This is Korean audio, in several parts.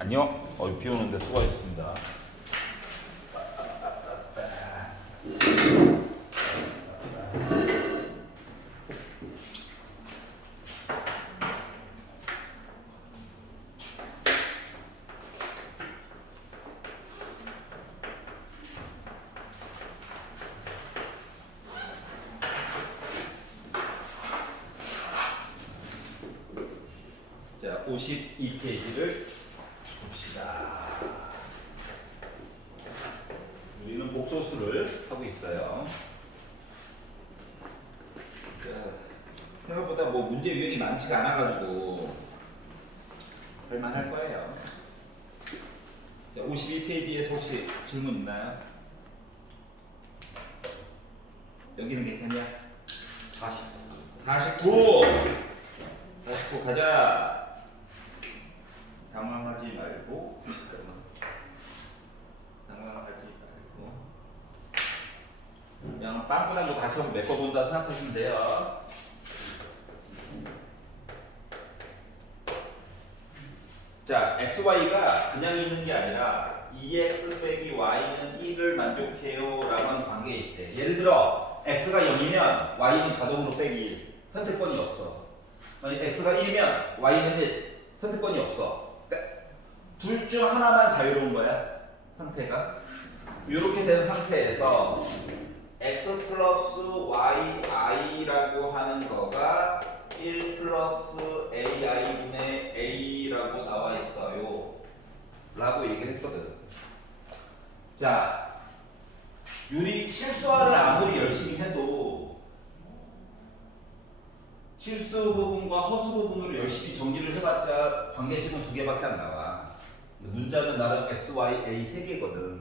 안녕. 비 오는데 수고하셨습니다. 자, 52페이지를 봅시다. 우리는 복소수를 하고 있어요. 자, 생각보다 뭐 문제 유형이 많지가 않아가지고 할만할 거예요. 자, 52페이지에서 혹시 질문 있나요? 여기는 괜찮냐? 49 가자. 당황하지 말고 그냥 빵꾸난 거 다시 한번 메꿔본다 생각하시면 돼요. 자, XY가 그냥 있는 게 아니라 2x 빼기 y는 1을 만족해요 라고 하는 관계에 있대. 예를 들어 x가 0이면 y는 자동으로 빼기 1, 선택권이 없어. 만약 x가 1이면 y는 1, 선택권이 없어. 둘 중 하나만 자유로운 거야, 상태가. 이렇게 된 상태에서 x 플러스 yi라고 하는 거가 1 플러스 ai분의 a라고 나와 있어요 라고 얘기를 했거든. 자, 실수화를 아무리 열심히 해도 실수 부분과 허수 부분으로 열심히 정리를 해봤자 관계식은 2개밖에 안 나와. 문자는 나름 x, y, a 3개거든.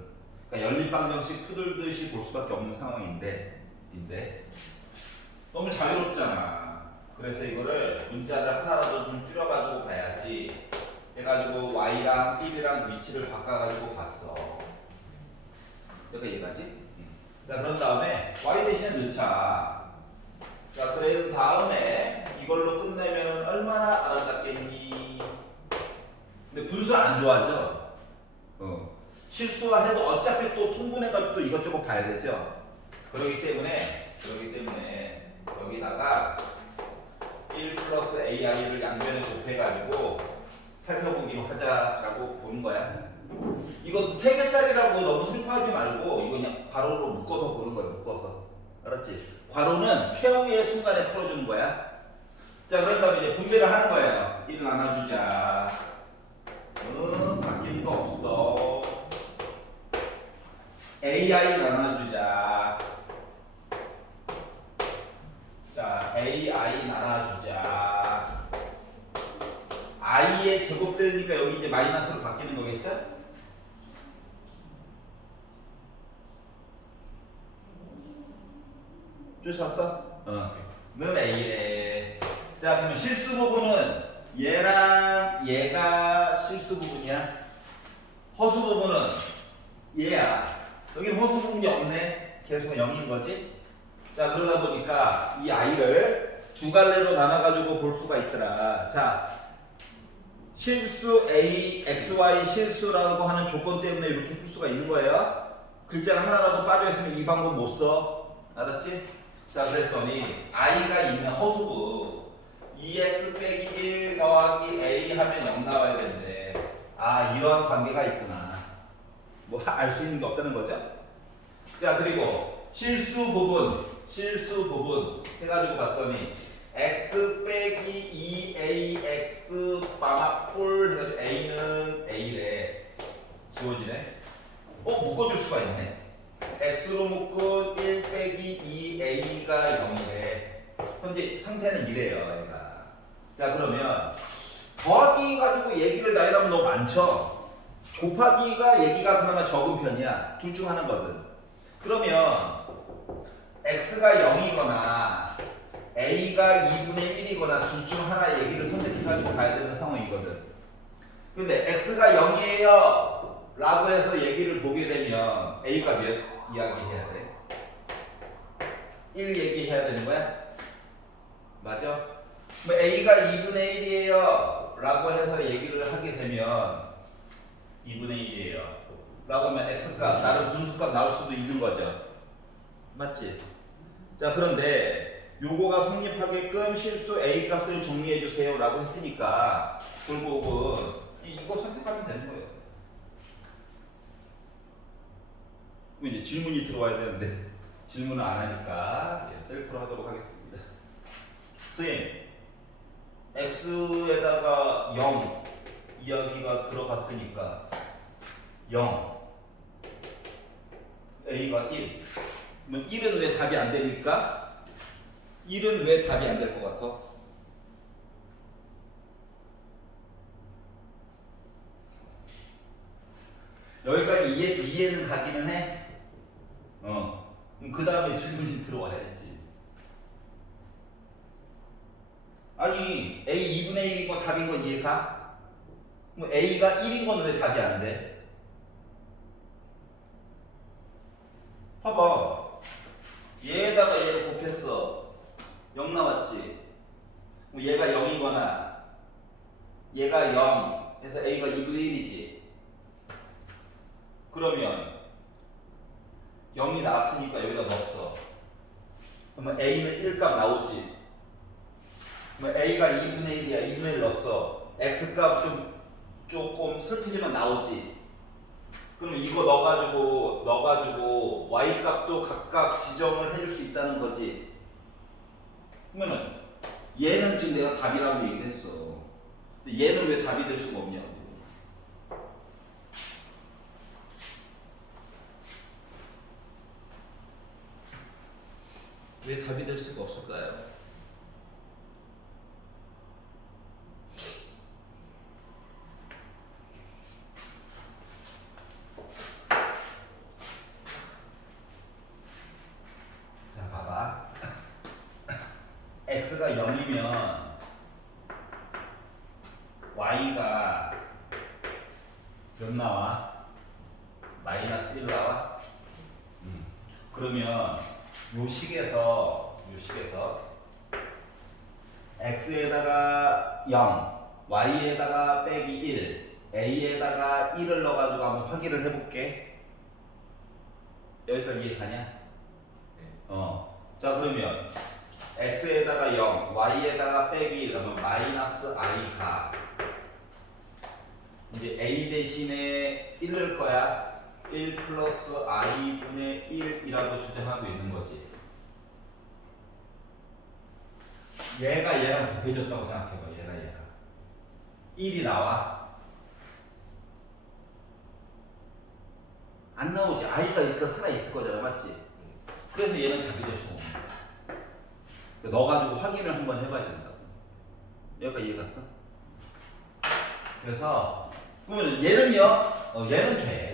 그러니까 연립방정식 푸들듯이 볼 수밖에 없는 상황인데 너무 자유롭잖아. 그래서 이거를 문자를 하나라도 좀 줄여가지고 가야지 해가지고 y랑 1이랑 위치를 바꿔가지고 봤어. 여기가 이해가지? 자, 그런 다음에 y 대신에 넣자. 자, 그래 다음에 이걸로 끝내면 얼마나 아름답겠니? 근데 분수 안 좋아하죠? 실수화해도 어차피 또 통분해가지고 또 이것저것 봐야 되죠? 그렇기 때문에 여기다가 1 플러스 ai를 양변에 곱해가지고 살펴보기로 하자라고 보는 거야. 이거 3개짜리라고 너무 슬퍼하지 말고 이거 그냥 괄호로 묶어서 보는 거야, 묶어서. 알았지? 괄호는 최후의 순간에 풀어주는 거야. 자, 그런 다음에 이제 분배를 하는 거예요. 1 나눠주자. 바뀐 거 없어. AI 나눠주자. 자, AI 나눠주자. i의 제곱되니까 여기 이제 마이너스로 바뀌는 거겠죠? 쫓아왔어? 는 A래. 자, 그러면 실수 부분은 얘랑 얘가 실수 부분이야. 허수 부분은 얘야. 여기 허수 부분이 없네. 계속 0인 거지. 자, 그러다 보니까 이 i를 두 갈래로 나눠가지고 볼 수가 있더라. 자, 실수 A, XY 실수라고 하는 조건 때문에 이렇게 풀 수가 있는 거예요. 글자가 하나라도 빠져있으면 이 방법 못 써. 알았지? 자, 그랬더니 i가 있는 허수부 2x 빼기 1 더하기 a 하면 0 나와야 되는데, 아, 이러한 관계가 있구나. 뭐 알 수 있는 게 없다는 거죠. 자, 그리고 실수 부분 해가지고 봤더니 x 빼기 2ax 빠마뿔 해가지고 a는 a래. 지워지네. 묶어줄 수가 있네. x로 묶은 1 빼기 2a가 0이래. 현재 상태는 이래요, 얘가. 자, 그러면 더하기 가지고 얘기를 나열하면 너무 많죠. 곱하기가 얘기가 그나마 적은 편이야. 둘 중 하나거든. 그러면 x가 0이거나 a가 2분의 1이거나 둘 중 하나 얘기를 선택해가지고 가야 되는 상황이거든. 근데 x가 0이에요 라고 해서 얘기를 보게 되면 a가 몇 이야기해야 돼? 1 얘기해야 되는 거야? 맞아? 뭐 a가 2분의 1이에요 라고 해서 얘기를 하게 되면 2분의 1이에요. 라고 하면 x값, 나름 분수값 나올 수도 있는 거죠. 맞지? 자, 그런데 요거가 성립하게끔 실수 a 값을 정리해 주세요 라고 했으니까 결국은 이거 선택하면 되는 거예요. 그럼 이제 질문이 들어와야 되는데 질문을 안 하니까 셀프로 하도록 하겠습니다. 선생님, x에다가 0 이야기가 들어갔으니까 0 a가 1 그러면 1은 왜 답이 안 됩니까? 1은 왜 답이 안 될 것 같아? 여기까지 이해는 가기는 해? 그럼 그 다음에 질문이 들어와야지. 아니 a 2분의 1인 건 답인 건 이해가? 그럼 a가 1인 건 왜 답이 안 돼? 봐봐, 얘에다가 얘를 곱했어. 0 나왔지? 그럼 얘가 0이거나 얘가 0 해서 a가 2분의 1이지. 그러면 0이 나왔으니까 여기다 넣었어. 그러면 a는 1값 나오지. 그러면 a가 2분의 1이야. 2분의 1 넣었어. x값 조금 슬프지만 나오지. 그러면 이거 넣어가지고 y값도 각각 지정을 해줄 수 있다는 거지. 그러면은 얘는 지금 내가 답이라고 얘기를 했어. 근데 얘는 왜 답이 될 수가 없냐고. 왜 답이 될 수가 없을까요? 자, 봐봐. x가 0이면 y가 몇 나와? 마이너스 1 나와? 그러면 요 식에서 x에다가 0, y에다가 빼기 1, a에다가 1을 넣어가지고 한번 확인을 해볼게. 여기까지 이해가냐? 자, 그러면 x에다가 0, y에다가 빼기 1 하면 마이너스 i가 이제 a 대신에 1 넣을 거야. 1 플러스 i분의 1이라고 주장하고 있는 거지. 얘가 얘랑 곱해졌다고 생각해봐. 얘가 1이 나와? 안 나오지. i가 일단 살아있을 거잖아. 맞지? 그래서 얘는 답이 될 수 없는 거야. 넣어가지고 확인을 한번 해봐야 된다고. 여기까지 이해 갔어? 그래서 그러면 얘는요? 얘는 돼.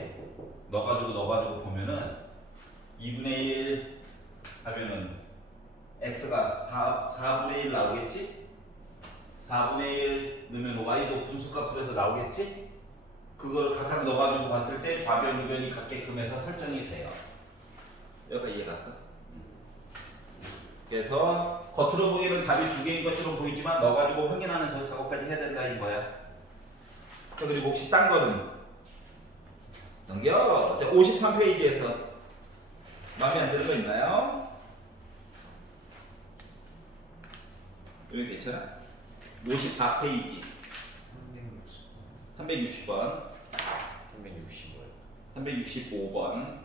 넣어가지고 보면은 2분의 1 하면은 x가 4분의 1 나오겠지? 4분의 1 넣으면 y도 분수값으로 해서 나오겠지? 그걸 각각 넣어가지고 봤을 때 좌변, 우변이 같게끔 해서 설정이 돼요. 여기까지 이해 갔어? 그래서 겉으로 보기에는 답이 두 개인 것처럼 보이지만 넣어가지고 확인하는 저 작업까지 해야 된다 이거야. 자, 그리고 혹시 딴 거는 넘겨. 자, 53페이지에서 마음에 안 드는 거 있나요? 여기 괜찮아? 54페이지 360번 365번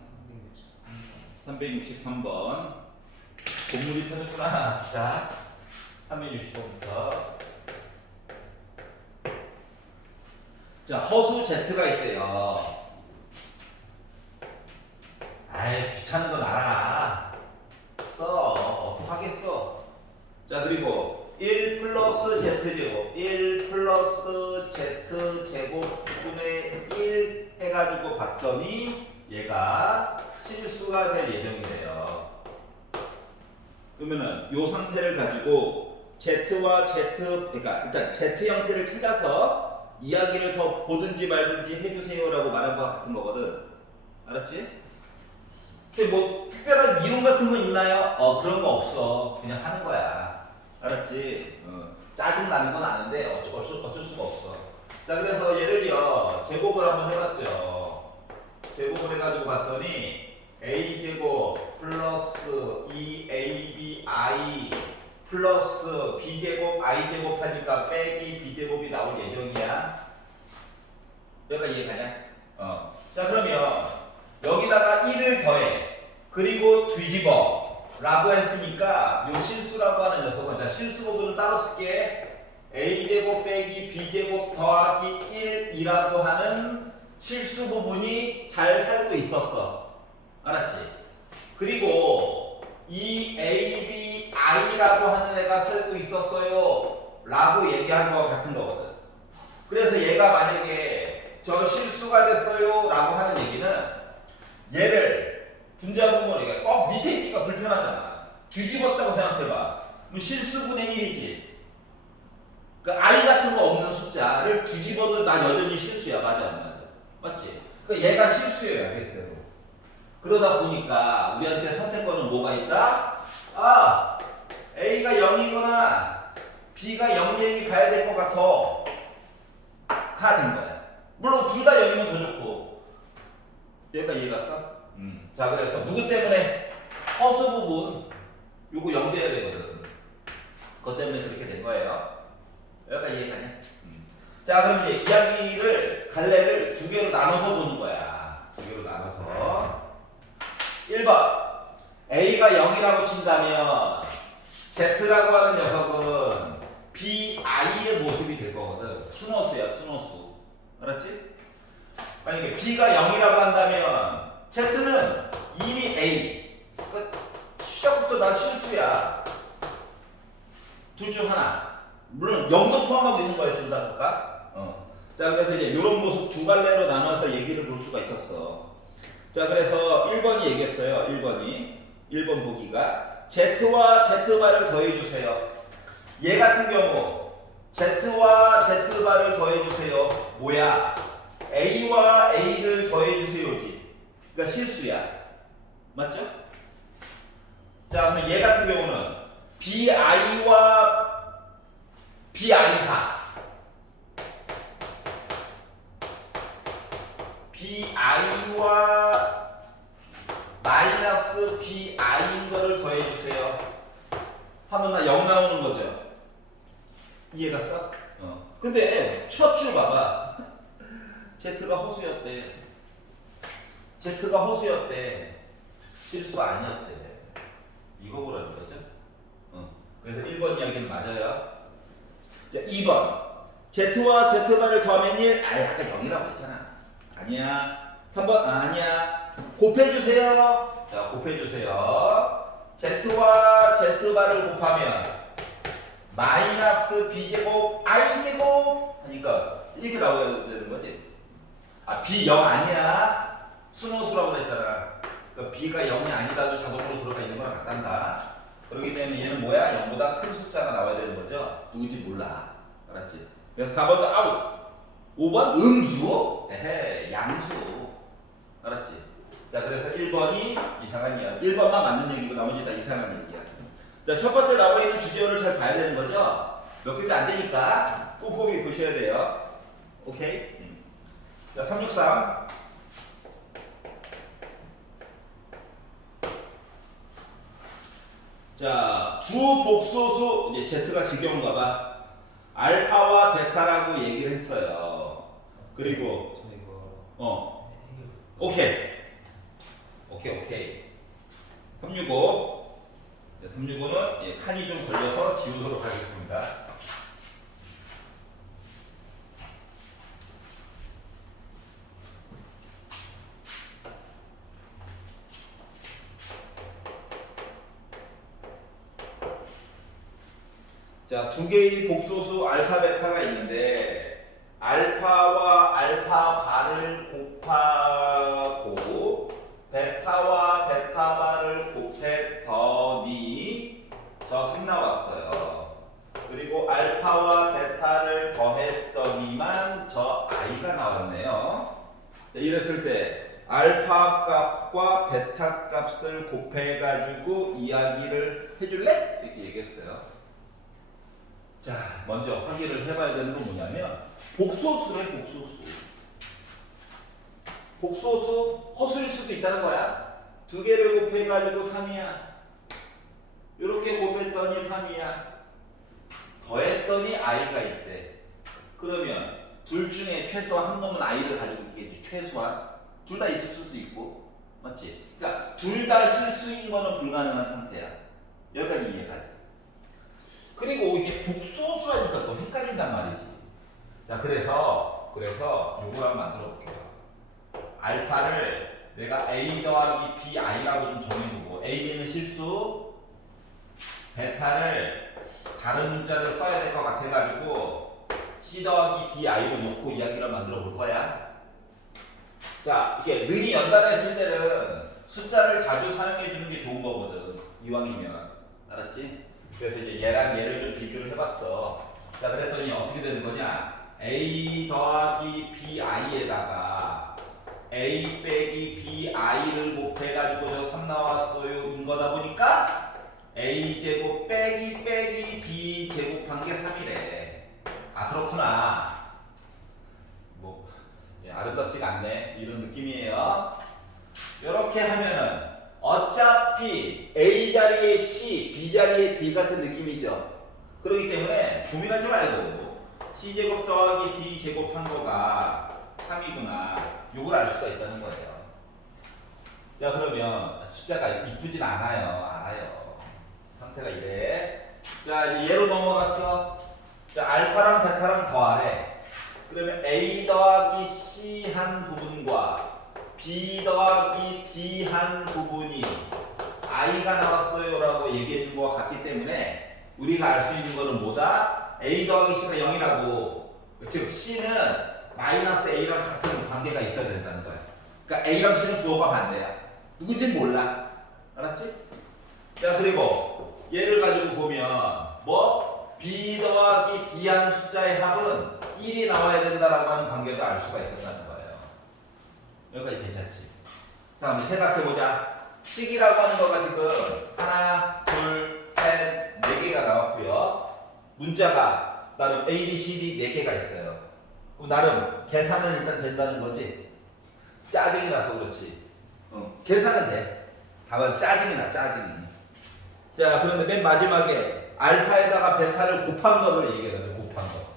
363번 본물이 터졌구나. 자, 360번부터 자, 허수 Z가 있대요. 아이, 귀찮은 건 알아. 어떡하겠어. 자, 그리고 1 플러스 Z제곱 1 플러스 Z제곱 분의 1 해가지고 봤더니 얘가 실수가 될 예정이래요. 그러면은 요 상태를 가지고 Z와 Z, 그러니까 일단 Z 형태를 찾아서 이야기를 더 보든지 말든지 해주세요라고 말한 거와 같은 거거든. 알았지? 근데 뭐 특별한 이론 같은 건 있나요? 그런 거 없어. 그냥 하는 거야. 알았지? 짜증 나는 건 아는데 어쩔 수가 없어. 자, 그래서 얘를요, 제곱을 한번 해봤죠. 제곱을 해가지고 봤더니 a제곱 플러스 2abi 플러스 b제곱 i제곱 하니까 빼기 b제곱이 나올 예정이야. 여기까지 이해가냐? 자, 그러면 여기다가 1을 더해. 그리고 뒤집어. 라고 했으니까 요 실수라고 하는 녀석은, 자, 실수 부분은 따로 쓸게. a제곱 빼기 b제곱 더하기 1이라고 하는 실수 부분이 잘 살고 있었어. 알았지? 그리고 이 a, b, i라고 하는 애가 살고 있었어요. 라고 얘기한 거와 같은 거거든. 그래서 얘가 만약에 저 실수가 됐어요. 라고 하는 얘기는 얘를 분자분모를, 이게 꼭 밑에 있으니까 불편하잖아. 뒤집었다고 생각해봐. 그럼 실수분의 1이지. 그 i 같은 거 없는 숫자를 뒤집어도 나 여전히 실수야. 맞아 안 맞아? 맞지? 그 얘가 실수예요. 그대로. 그러다 보니까 우리한테 선택권은 뭐가 있다? 아, a가 0이거나 b가 0이 가야 될 것 같아. 가 된 거야. 물론 둘 다 0이면 더 좋고. 여기까지 이해 갔어? 자, 그래서 누구 때문에? 허수 부분 요거 0 돼야 되거든. 그것 때문에 그렇게 된 거예요. 여기까지 이해가냐? 자, 그럼 이제 이야기를, 갈래를 두 개로 나눠서 보는 거야. 두 개로 나눠서. 1번. A가 0이라고 친다면 Z라고 하는 녀석은 BI의 모습이 될 거거든. 순호수야, 순호수. 알았지? 만약에 B가 0이라고 한다면 Z는 이미 A. 그러니까 시작부터 나 실수야. 둘 중 하나. 물론 0도 포함하고 있는 거예요. 둘 다 볼까? 자, 그래서 이제 이런 모습 두 갈래로 나눠서 얘기를 볼 수가 있었어. 자, 그래서 1번이 얘기했어요. 1번 보기가 Z와 Z바를 더해주세요. 얘 같은 경우 Z와 Z바를 더해주세요. 뭐야? A와 A를 더해주세요지. 그러니까 실수야. 맞죠? 자, 그러면 얘 같은 경우는 BI와 BI가 BI와 마이너스 BI인 거를 더해주세요. 하면 나 0 나오는 거죠. 이해 갔어? 근데 첫 줄 봐봐. Z가 허수였대. Z가 허수였대. 실수 아니었대. 이거 보라는 거죠. 그래서 1번 이야기는 맞아요. 자, 2번. Z와 Z바를 더하면 1. 아예 아까 0이라고 했잖아. 아니야. 3번. 아니야. 곱해주세요. 자, 곱해주세요. Z와 Z바를 곱하면 마이너스 B제곱 I제곱 하니까 이렇게 나와야 되는 거지. 아, B 0 아니야. 순호수라고 그랬잖아. 그러니까 B가 0이 아니다도 자동으로 들어가 있는 거랑 같단다. 그렇기 때문에 얘는 뭐야? 0보다 큰 숫자가 나와야 되는 거죠. 누군지 몰라. 알았지? 그래서 4번도 아웃. 5번 음수? 에헤, 양수. 알았지? 자, 그래서 1번이 이상한 이야. 1번만 맞는 얘기고 나머지 다 이상한 얘기야. 자, 첫 번째 나와 있는 주제어를 잘 봐야 되는 거죠? 몇 글자 안 되니까 꼼꼼히 보셔야 돼요. 오케이? 자, 363. 자, 두 복소수, 이제 Z가 지겨운가 봐. 알파와 베타라고 얘기를 했어요. 그리고, 저 이거 해결했어. 오케이. 365. 365는 칸이 좀 걸려서 지우도록 하겠습니다. 자, 두 개의 복소수 알파 베타가 있는데 알파와 알파 바를 곱하고 베타와 베타 바를 곱했더니 저 3 나왔어요. 그리고 알파와 베타를 더했더니만 저 i가 나왔네요. 자, 이랬을 때 알파 값과 베타 값을 곱해가지고 이야기를 해줄래? 이렇게 얘기했어요. 자, 먼저 확인을 해봐야 되는 건 뭐냐면 복소수래, 복소수. 복소수 허수일 수도 있다는 거야. 두 개를 곱해가지고 3이야. 이렇게 곱했더니 3이야. 더했더니 i가 있대. 그러면 둘 중에 최소한 한 놈은 i를 가지고 있겠지. 최소한. 둘 다 있을 수도 있고. 맞지? 그러니까 둘 다 실수인 거는 불가능한 상태야. 여기까지 이해가지. 그리고 이게 복소수 하니까 또 헷갈린단 말이지. 자, 그래서 요거 한번 만들어 볼게요. 알파를 내가 a 더하기 bi라고 좀 정해보고 a, b는 실수, 베타를 다른 문자를 써야 될 것 같아가지고 c 더하기 di로 놓고 이야기를 만들어 볼 거야. 자, 이게 는이 연달았을 때는 숫자를 자주 사용해 주는 게 좋은 거거든. 이왕이면. 알았지? 그래서 이제 얘랑 얘를 좀 비교를 해봤어. 자, 그랬더니 어떻게 되는 거냐? a 더하기 bi에다가 a 빼기 bi를 곱해가지고 저 3 나왔어요. 인 거다 보니까 a 제곱 빼기 b 제곱한 게 3이래. 아, 그렇구나. 뭐 예, 아름답지가 않네. 이런 느낌이에요. 이렇게 하면은 어차피 a 자리에 c, b 자리에 d 같은 느낌이죠. 그렇기 때문에 고민하지 말고 c 제곱 더하기 d 제곱한 거가 3이구나. 요걸 알 수가 있다는 거예요. 자, 그러면 숫자가 이쁘진 않아요. 알아요. 상태가 이래. 자, 이제 얘로 넘어갔어. 자, 알파랑 베타랑 더하래. 그러면 a 더하기 c 한 부분과 b 더하기 d 한 부분이 i가 나왔어요 라고 얘기해 준 것 같기 때문에 우리가 알 수 있는 거는 뭐다? a 더하기 c가 0이라고. 즉 c는 마이너스 a랑 같은 관계가 있어야 된다는 거야. 그러니까 a랑 c는 부호가 반대야. 누군지 몰라. 알았지? 자, 그리고 얘를 가지고 보면 뭐 b 더하기 d 한 숫자의 합은 1이 나와야 된다라고 하는 관계도 알 수가 있었다는 거예요. 여기까지 괜찮지? 자, 한번 생각해보자. 식이라고 하는 거가 지금 하나, 둘, 셋, 네 개가 나왔고요. 문자가 나름 A, B, C, D 네 개가 있어요. 그럼 나름 계산은 일단 된다는 거지. 짜증이 나서 그렇지. 계산은 돼. 다만 짜증이 나, 짜증이. 자, 그런데 맨 마지막에 알파에다가 베타를 곱한 거를 얘기해요. 곱한 거.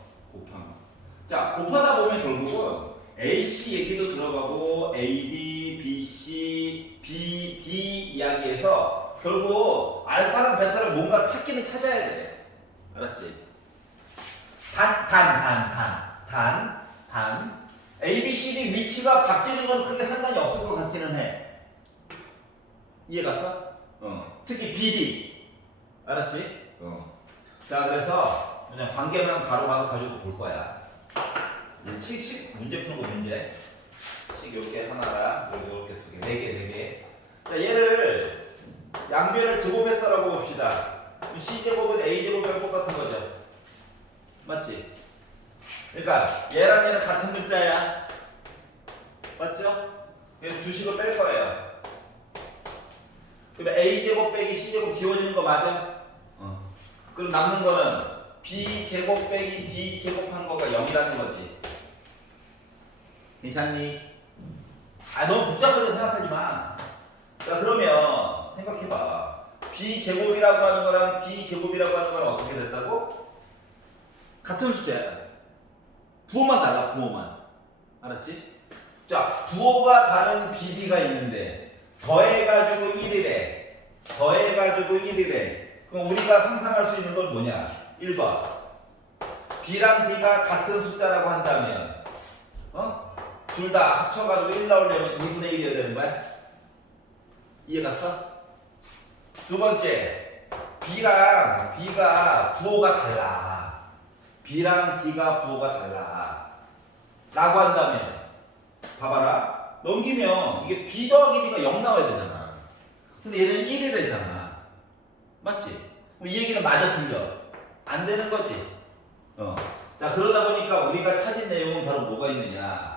자, 곱하다 보면 결국은 AC 얘기도 들어가고 AD, BC, BD 이야기에서 결국 알파랑 베타를 뭔가 찾기는 찾아야 돼. 알았지? 단. A, B, C, D 위치가 바뀌는 건 크게 상관이 없을 것 같기는 해. 이해갔어? 특히 BD. 알았지? 자, 그래서 그냥 관계만 바로 가지고 볼 거야. 식 문제 푸는 거 문제. 식 요렇게 하나랑 요렇게 두 개, 네 개. 자, 얘를 양변을 제곱했다라고 봅시다. C 제곱은 A 제곱이랑 똑같은 거죠. 맞지? 그러니까 얘랑 얘는 같은 문자야. 맞죠? 그래서 두 식을 뺄 거예요. 그러면 A 제곱 빼기 C 제곱 지워지는 거 맞아? 그럼 남는 거는 B 제곱 빼기 D 제곱한 거가 0이라는 거지. 괜찮니? 아, 너무 복잡하게 생각하지 마. 자, 그러면 생각해봐. B 제곱이라고 하는 거랑 D 제곱이라고 하는 거랑 어떻게 됐다고? 같은 숫자야. 부호만 달라, 부호만. 알았지? 자, 부호가 다른 BD가 있는데 더해가지고 1이래. 그럼 우리가 상상할 수 있는 건 뭐냐? 1번. B랑 D가 같은 숫자라고 한다면 둘 다 합쳐가지고 1 나오려면 2분의 1이어야 되는 거야? 이해갔어? 두 번째, B랑 D가 부호가 달라. 라고 한다면 봐봐라. 넘기면 이게 B 더하기 D가 0 나와야 되잖아. 근데 얘는 1이래잖아. 맞지? 그럼 이 얘기는 맞아 틀려? 안 되는 거지. 자, 그러다 보니까 우리가 찾은 내용은 바로 뭐가 있느냐.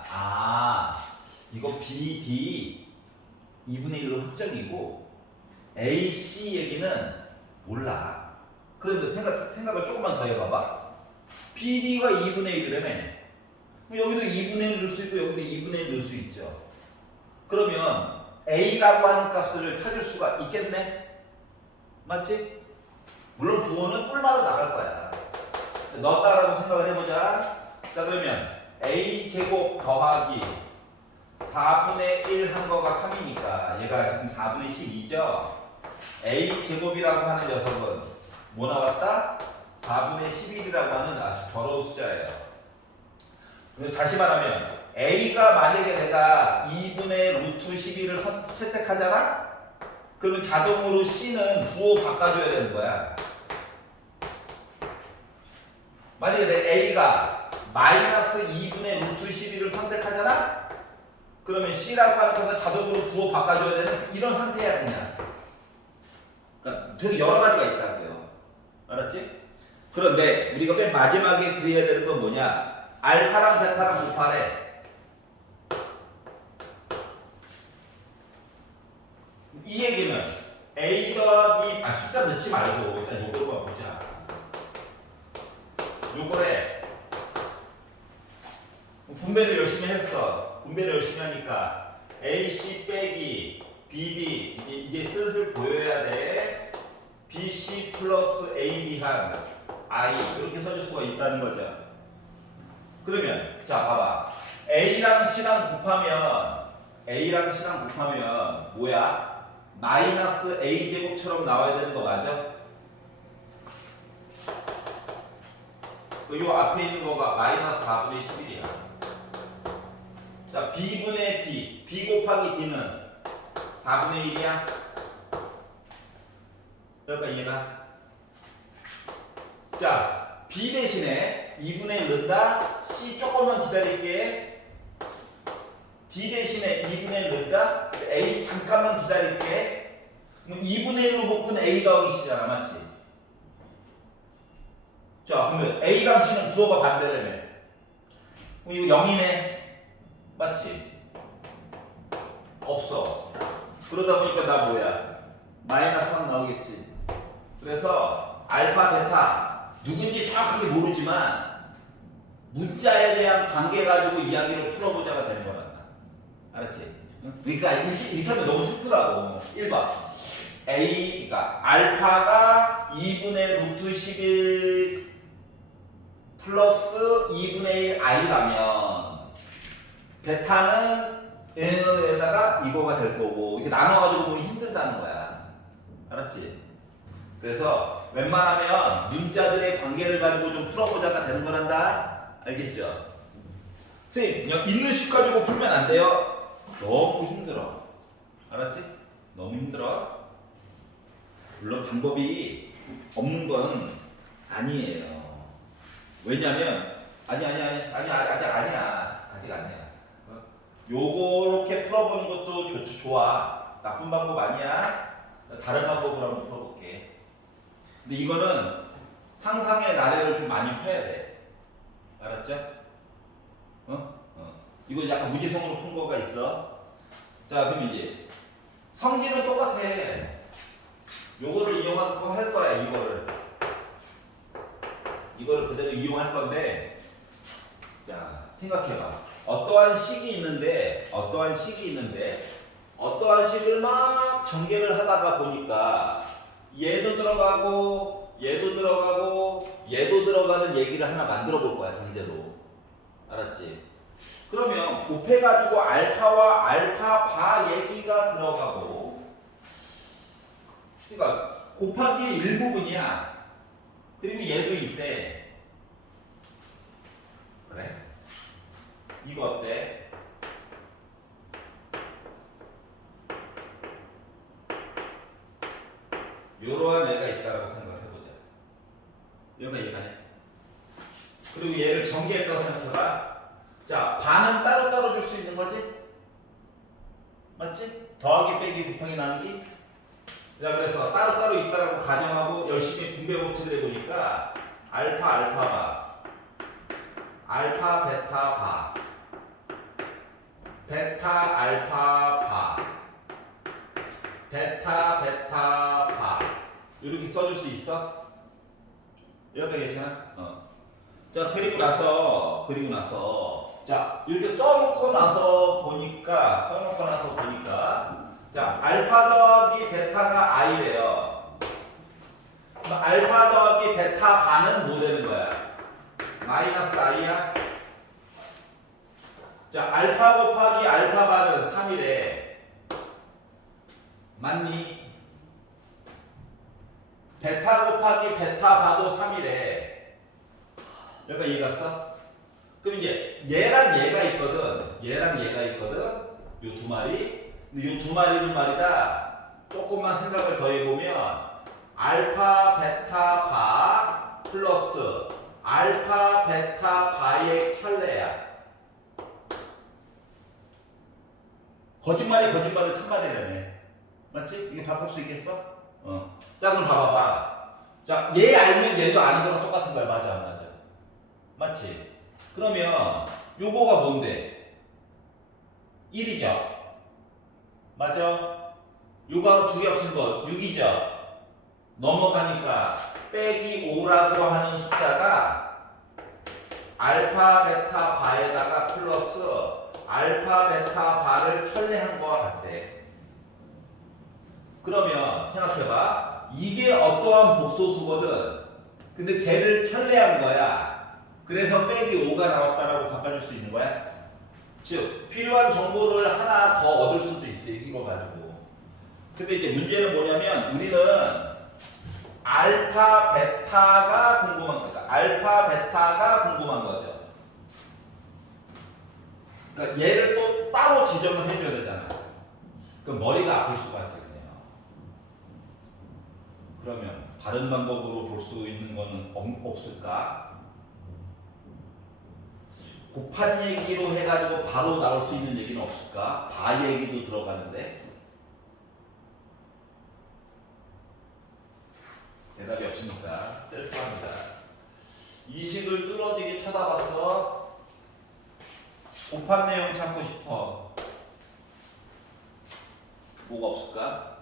이거 BD 2분의 1로 확정이고 AC 얘기는 몰라. 그런데 생각을 조금만 더 해봐봐. BD가 2분의 1이라며. 여기도 2분의 1 넣을 수 있고 여기도 2분의 1 넣을 수 있죠. 그러면 A라고 하는 값을 찾을 수가 있겠네? 맞지? 물론 부호는 뿔마로 나갈 거야. 넣었다라고 생각을 해보자. 자 그러면 A제곱 더하기 4분의 1 한 거가 3이니까 얘가 지금 4분의 12죠? A제곱이라고 하는 녀석은 뭐 나왔다? 4분의 11이라고 하는 아주 더러운 숫자예요. 다시 말하면 A가 만약에 내가 2분의 루트 12를 채택하잖아? 그러면 자동으로 C는 부호 바꿔줘야 되는 거야. 만약에 내 A가 마이너스 2분의 루트 12를 선택하잖아? 그러면 C라고 하는 것을 자동으로 부호 바꿔줘야 되는 이런 상태야 그냥. 그러니까 되게 여러 가지가 있다고요. 알았지? 그런데 우리가 맨 마지막에 그려야 되는 건 뭐냐? 알파랑 베타랑 곱하래. 이 얘기는 A 더하기 숫자 넣지 말고 일단 요거로만 보자. 요거래. 분배를 열심히 했어. 분배를 열심히 하니까 AC 빼기 BD 이제 슬슬 보여야 돼. BC 플러스 AD 한 I 이렇게 써줄 수가 있다는 거죠. 그러면 자 봐봐. A랑 C랑 곱하면 뭐야? 마이너스 A제곱처럼 나와야 되는 거 맞아? 요 앞에 있는 거가 마이너스 4분의 11이야. 자 B분의 D, B 곱하기 D는 4분의 1이야? 그러니까 이해가? 자 B 대신에 2분의 1 넣는다. C 조금만 기다릴게. D 대신에 2분의 1 넣는다. A 잠깐만 기다릴게. 그럼 2분의 1로 묶은 A 더하기 C잖아. 맞지? 자 그러면 A랑 C는 부호가 반대라며. 그럼 이거 0이네. 맞지? 없어. 그러다 보니까 나 뭐야? 마이너스 3 나오겠지. 그래서 알파, 베타 누군지 정확하게 모르지만 문자에 대한 관계 가지고 이야기를 풀어보자가 되는 거란다. 알았지? 그러니까 이렇게 하면 너무 슬프다고. 1번 그러니까 알파가 2분의 루트 11 플러스 2분의 1 I라면 베타는 에다가 이거가 될 거고 이렇게 나눠가지고 보면 힘들다는 거야. 알았지? 그래서 웬만하면 문자들의 관계를 가지고 좀 풀어보자가 되는 거란다. 알겠죠? 선생님 그냥 있는 식 가지고 풀면 안 돼요. 너무 힘들어. 알았지? 너무 힘들어. 물론 방법이 없는 건 아니에요. 왜냐면 아직 아니야. 요렇게 풀어보는 것도 좋아. 나쁜 방법 아니야. 다른 방법으로 한번 풀어볼게. 근데 이거는 상상의 나래를 좀 많이 펴야 돼. 알았죠? 이거 약간 무지성으로 푼 거가 있어. 자, 그럼 이제 성질은 똑같아. 요거를 이용하고 할 거야. 이거를 그대로 이용할 건데, 자, 생각해봐. 어떠한 식이 있는데 어떠한 식을 막 전개를 하다가 보니까 얘도 들어가고 얘도 들어가는 얘기를 하나 만들어 볼 거야. 강제로. 알았지? 그러면 곱해가지고 알파와 알파 얘기가 들어가고, 그러니까 곱하기 일부분이야. 그리고 얘도 있대. 그래? 이거 어때? 요러한 애가 있다라고 생각을 해보자. 얘가 얘가네. 그리고 얘를 전개했다고 생각해봐. 자, 반은 따로따로 줄 수 있는 거지? 맞지? 더하기 빼기 곱하기 나누기. 자, 그래서 따로따로 있다라고 가정하고 열심히 분배 법칙을 해보니까 알파 베타 알파 베타 이렇게 써줄 수 있어? 여기가 괜찮아? 자, 그리고 나서 자, 이렇게 써놓고 나서 보니까 자, 알파 더하기 베타가 i래요. 그럼 알파 더하기 베타 반은 뭐 되는 거야? 마이너스 i야? 자, 알파 곱하기 알파 반은 3이래. 맞니? 베타 곱하기 베타 바도 3이래. 여기가 이해 갔어? 그럼 이제 얘랑 얘가 있거든. 요 두 마리. 근데 요 두 마리는 말이다. 조금만 생각을 더 해보면 알파 베타 바 플러스 알파 베타 바의 켤레야. 거짓말이 참말이라네. 맞지? 이게 바꿀 수 있겠어? 자, 그럼 봐봐봐. 자, 얘 알면 얘도 아는 거랑 똑같은 거야. 맞아, 안 맞아? 맞지? 그러면 요거가 뭔데? 1이죠? 맞아? 요거 두 개 합친 거 6이죠? 넘어가니까 빼기 5라고 하는 숫자가 알파 베타 바에다가 플러스 알파 베타 바를 켤레한 거와 같대. 그러면 생각해봐. 이게 어떠한 복소수거든. 근데 걔를 켤레한 거야. 그래서 빼기 5가 나왔다라고 바꿔줄 수 있는 거야. 즉 필요한 정보를 하나 더 얻을 수도 있어. 이거 가지고. 근데 이제 문제는 뭐냐면 우리는 알파 베타가 궁금한 거니까 알파 베타가 궁금한 거죠. 그러니까 얘를 또 따로 지정을 해줘야 되잖아. 그럼 머리가 아플 수가 있겠네요. 그러면 다른 방법으로 볼 수 있는 거는 없을까? 곱한 얘기로 해가지고 바로 나올 수 있는 얘기는 없을까? 바 얘기도 들어가는데 대답이 없으니까 셀프합니다. 이식을 뚫어지게 쳐다봤어. 곱한 내용 찾고 싶어. 뭐가 없을까?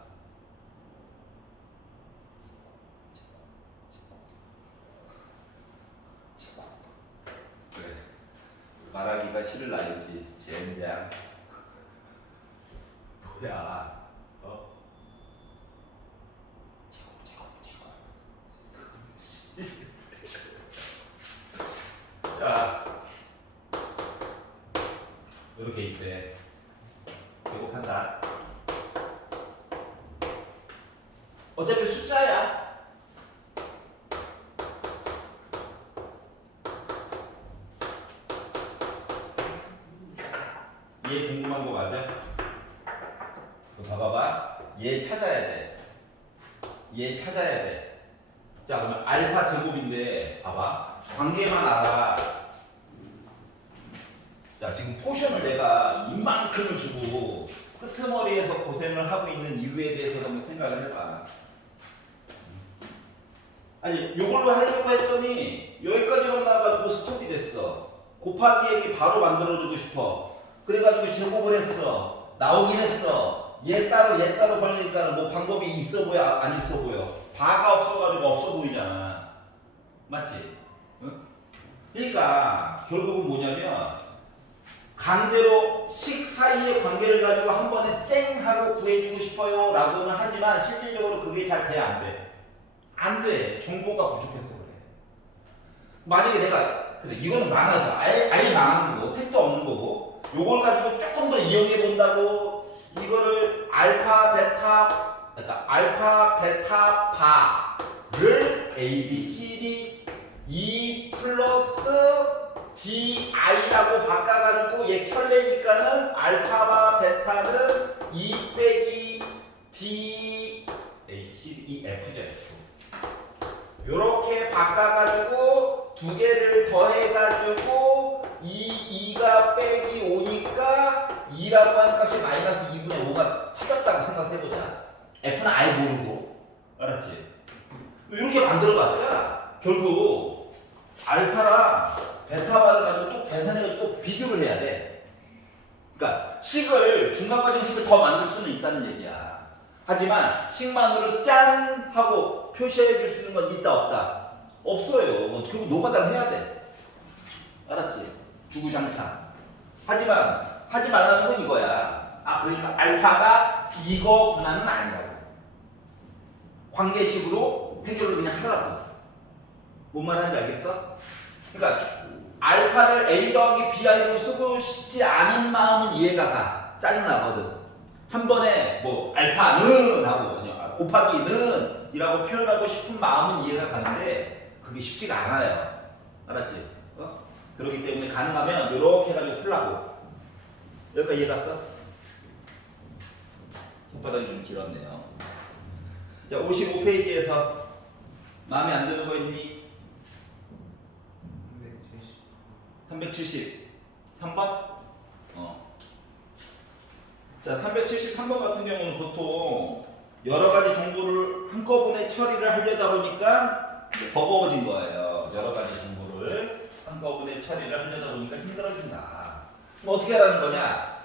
그래. 말하기가 싫을 나이지. 젠장. 뭐야? 자, 이렇게 있대. 제곱한다. 어차피 숫자야. 얘 궁금한 거 맞아? 그럼 봐봐봐. 얘 찾아야 돼. 자, 그러면 알파 제곱인데 봐봐. 관계만 알아. 자, 지금 포션을 내가 이만큼을 주고 끄트머리에서 고생을 하고 있는 이유에 대해서 한번 생각을 해봐. 아니, 요걸로 하려고 했더니 여기까지만 나와가지고 스톱이 됐어. 곱하기 얘기 바로 만들어주고 싶어. 그래가지고 제곱을 했어. 나오긴 했어. 얘 따로 걸리니까 뭐 방법이 있어 보여, 안 있어 보여? 바가 없어가지고 없어 보이잖아. 맞지? 응? 그러니까 결국은 뭐냐면 강제로 식 사이의 관계를 가지고 한 번에 쨍 하고 구해주고 싶어요 라고는 하지만 실질적으로 그게 잘 돼, 안 돼? 안 돼. 정보가 부족해서 그래. 만약에 내가 그래 이거는 망해서 아예 망한 거고 택도 없는 거고 요걸 가지고 조금 더 이용해 본다고 이거를 알파 베타 바를 A, B, C, D E 플러스 DI라고 바꿔가지고 얘 켤레니까는 알파바 베타는 E 빼기 D A, C, D, E, F죠. 요렇게 바꿔가지고 두 개를 더해가지고 2가 빼기 5니까 2라고 하는 값이 마이너스 2분의 5가 찾았다고 생각해보자. F는 아예 모르고. 알았지? 이렇게 만들어봤자 결국 알파랑 베타바를 가지고 또 계산해가지고 또 비교를 해야 돼. 그러니까 중간 과정 식을 더 만들 수는 있다는 얘기야. 하지만 식만으로 짠 하고 표시해 줄 수 있는 건 있다 없다? 없어요. 결국 노가다를 해야 돼. 알았지? 주구장창. 하지만 하지 말라는 건 이거야. 아, 그러니까 알파가 이거구나는 아니라고. 관계식으로 해결을 그냥 하라고. 뭔 말하는지 알겠어? 그러니까 알파를 A 더하기 BI로 쓰고 싶지 않은 마음은 이해가 가. 짜증나거든. 한 번에 뭐 알파는 하고 아니요, 곱하기는 이라고 표현하고 싶은 마음은 이해가 가는데 그게 쉽지가 않아요. 알았지? 그렇기 때문에 가능하면 이렇게 해가지고 풀라고. 여기까지 이해 갔어? 손바닥이 좀 길었네요. 자, 55페이지에서 마음에 안 드는 거 있니? 370. 3번? 자, 373번 같은 경우는 보통 여러 가지 정보를 한꺼번에 처리를 하려다 보니까 버거워진 거예요. 여러 가지 정보를 한꺼번에 처리를 하려다 보니까 힘들어진다. 그럼 어떻게 하라는 거냐?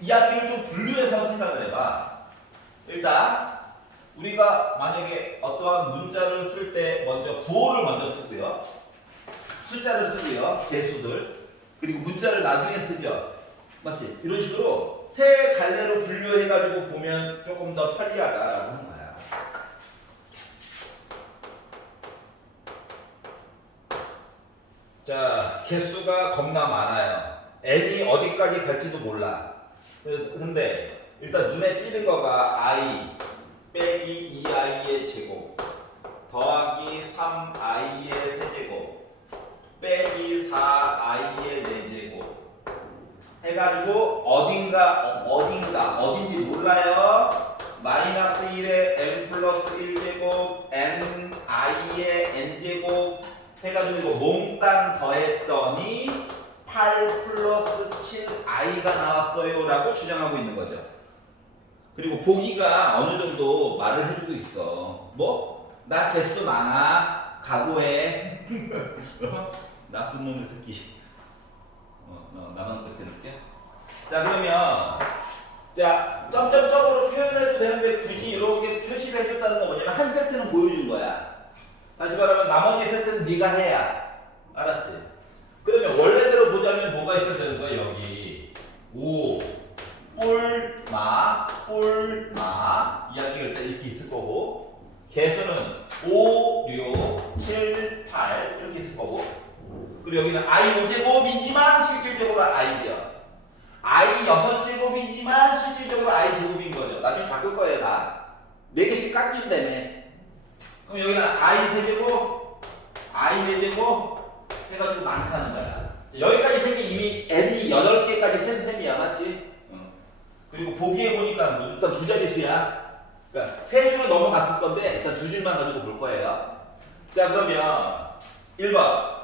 이야기를 좀 분류해서 생각을 해봐. 일단 우리가 만약에 어떠한 문자를 쓸 때 먼저 구호를 먼저 쓰고요. 숫자를 쓰고요. 개수들. 그리고 문자를 나중에 쓰죠. 맞지? 이런 식으로 세 갈래로 분류해가지고 보면 조금 더 편리하다라고 하는 거야. 자, 개수가 겁나 많아요. n이 어디까지 갈지도 몰라. 근데 일단 눈에 띄는 거가 i 빼기 2i의 제곱 더하기 3i의 세제곱 빼기 4i의 4제곱 해가지고 어딘지 몰라요. 마이너스 1에 n 플러스 1제곱 ni의 n제곱 해가지고 이거 몽땅 더했더니 8 플러스 7i가 나왔어요 라고 주장하고 있는 거죠. 그리고 보기가 어느 정도 말을 해주고 있어. 뭐? 나 개수 많아. 각오해. 나쁜 놈의 새끼. 나만 그렇게 느껴? 자, 그러면 자, 점점점으로 표현해도 되는데 굳이 이렇게 표시를 해줬다는 건 뭐냐면 한 세트는 보여준 거야. 다시 말하면 나머지 세트는 네가 해야. 알았지? 그러면 원래대로 보자면 뭐가 있어야 되는 거야? 여기 5 뿔마 이야기가 일단 이렇게 있을 거고 개수는 5, 6, 7, 8 이렇게 있을 거고 그리고 여기는 i 5제곱이지만 실질적으로 i죠. i 6제곱이지만 실질적으로 i 제곱인 거죠. 나중에 바꿀 거예요 다. 4개씩 깎인다며. 그럼 여기는 i 세제곱 i 4제곱 해가지고 많다는 거야. 여기까지 생긴 이미 n이 8개까지 센 셈이야. 맞지? 그리고 보기에 보니까 일단 두 자릿수야. 그러니까 세 줄은 넘어갔을 건데 일단 두 줄만 가지고 볼 거예요. 자, 그러면 1번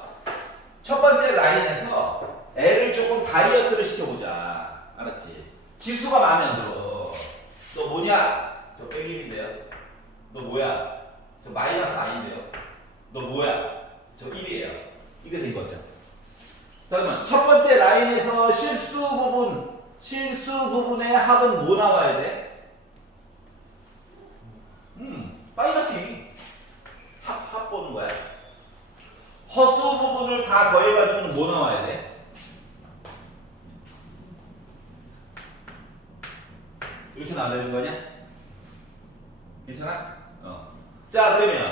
첫 번째 라인에서 L을 조금 다이어트를 시켜보자. 알았지? 지수가 마음에 안 들어. 너 뭐냐? 저 100인데요. 너 뭐야? 저 마이너스 i인데요. 너 뭐야? 저 1이에요. 이게 된 거죠. 자, 그러면 첫 번째 라인에서 실수 부분의 합은 뭐 나와야 돼? 마이너스 2. 합 보는 거야. 허수 부분을 다 더해가지고는 뭐 나와야 돼? 이렇게 나와야 되는 거냐? 괜찮아? 자, 그러면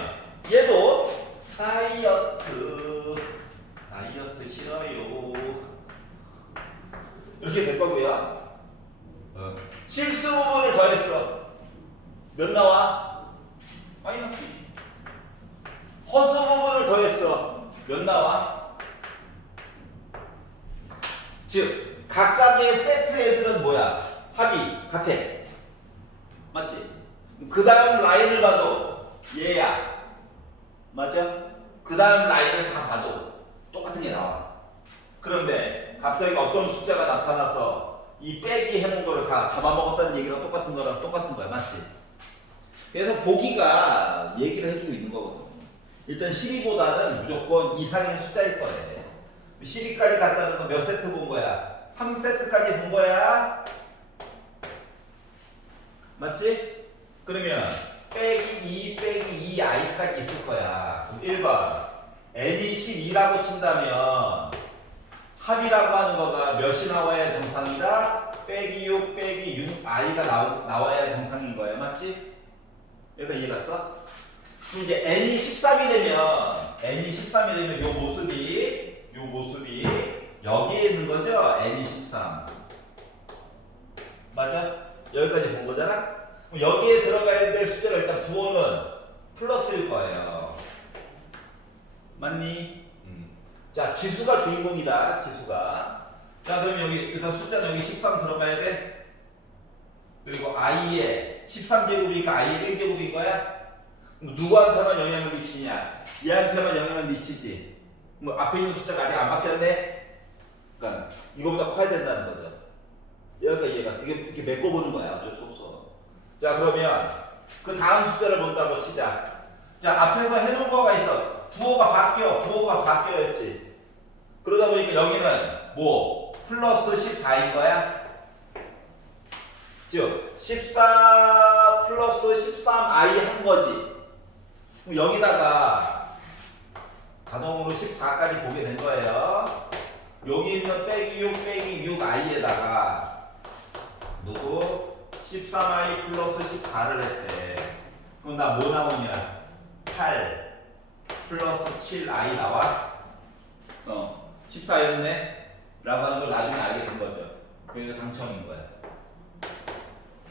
얘도 다이어트 싫어요. 이렇게 될 거고요. 실수 부분을 더했어. 몇 나와? 마이너스 2. 허수 부분을 더했어. 몇 나와? 즉 각각의 세트 애들은 뭐야? 합이 같아. 맞지? 그 다음 라인을 봐도 얘야. 맞죠? 그 다음 라인을 다 봐도 똑같은 게 나와. 그런데 갑자기 어떤 숫자가 나타나서 이 빼기 해놓은 거를 다 잡아먹었다는 얘기랑 똑같은 거야. 맞지? 그래서 보기가 얘기를 해주고 있는 거거든. 일단 12보다는 무조건 이상의 숫자일 거래. 12까지 갔다는 건 몇 세트 본 거야? 3세트까지 본 거야. 맞지? 그러면 빼기 2 빼기 2i까지 있을 거야. 그럼 1번 n이 12라고 친다면 합이라고 하는 거가 몇이 나와야 정상이다? 빼기 6 빼기 6i가 나와야 정상인 거야. 맞지? 여기까지 이해갔어? 그럼 이제 n이 13이 되면 요 모습이 여기에 있는 거죠? n이 13. 맞아? 여기까지 본 거잖아? 그럼 여기에 들어가야 될 숫자가 일단 부호는 플러스일 거예요. 맞니? 자, 지수가 주인공이다. 지수가. 자, 그럼 여기 일단 숫자는 여기 13 들어가야 돼. 그리고 i의 13제곱이니까 i의 1제곱인 거야? 누구한테만 영향을 미치냐? 얘한테만 영향을 미치지. 뭐 앞에 있는 숫자가 아직 안 바뀌었네? 그러니까 이거보다 커야 된다는 거죠. 여기가 이해가 이게 메꿔보는 거야. 어쩔 수 없어. 자, 그러면 그 다음 숫자를 본다고 치자. 자, 앞에서 해놓은 거가 있어. 부호가 바뀌어였지. 그러다 보니까 여기는 뭐 플러스 14인 거야? 즉 14 플러스 13i 한 거지. 그럼 여기다가 자동으로 14까지 보게 된 거예요. 여기 있는 빼기 6 빼기 6i에다가 누구? 13i 플러스 14를 했대. 그럼 나 뭐 나오냐? 8 플러스 7i 나와? 14였네? 라고 하는 걸 나중에 알게 된 거죠. 그게 당첨인 거야.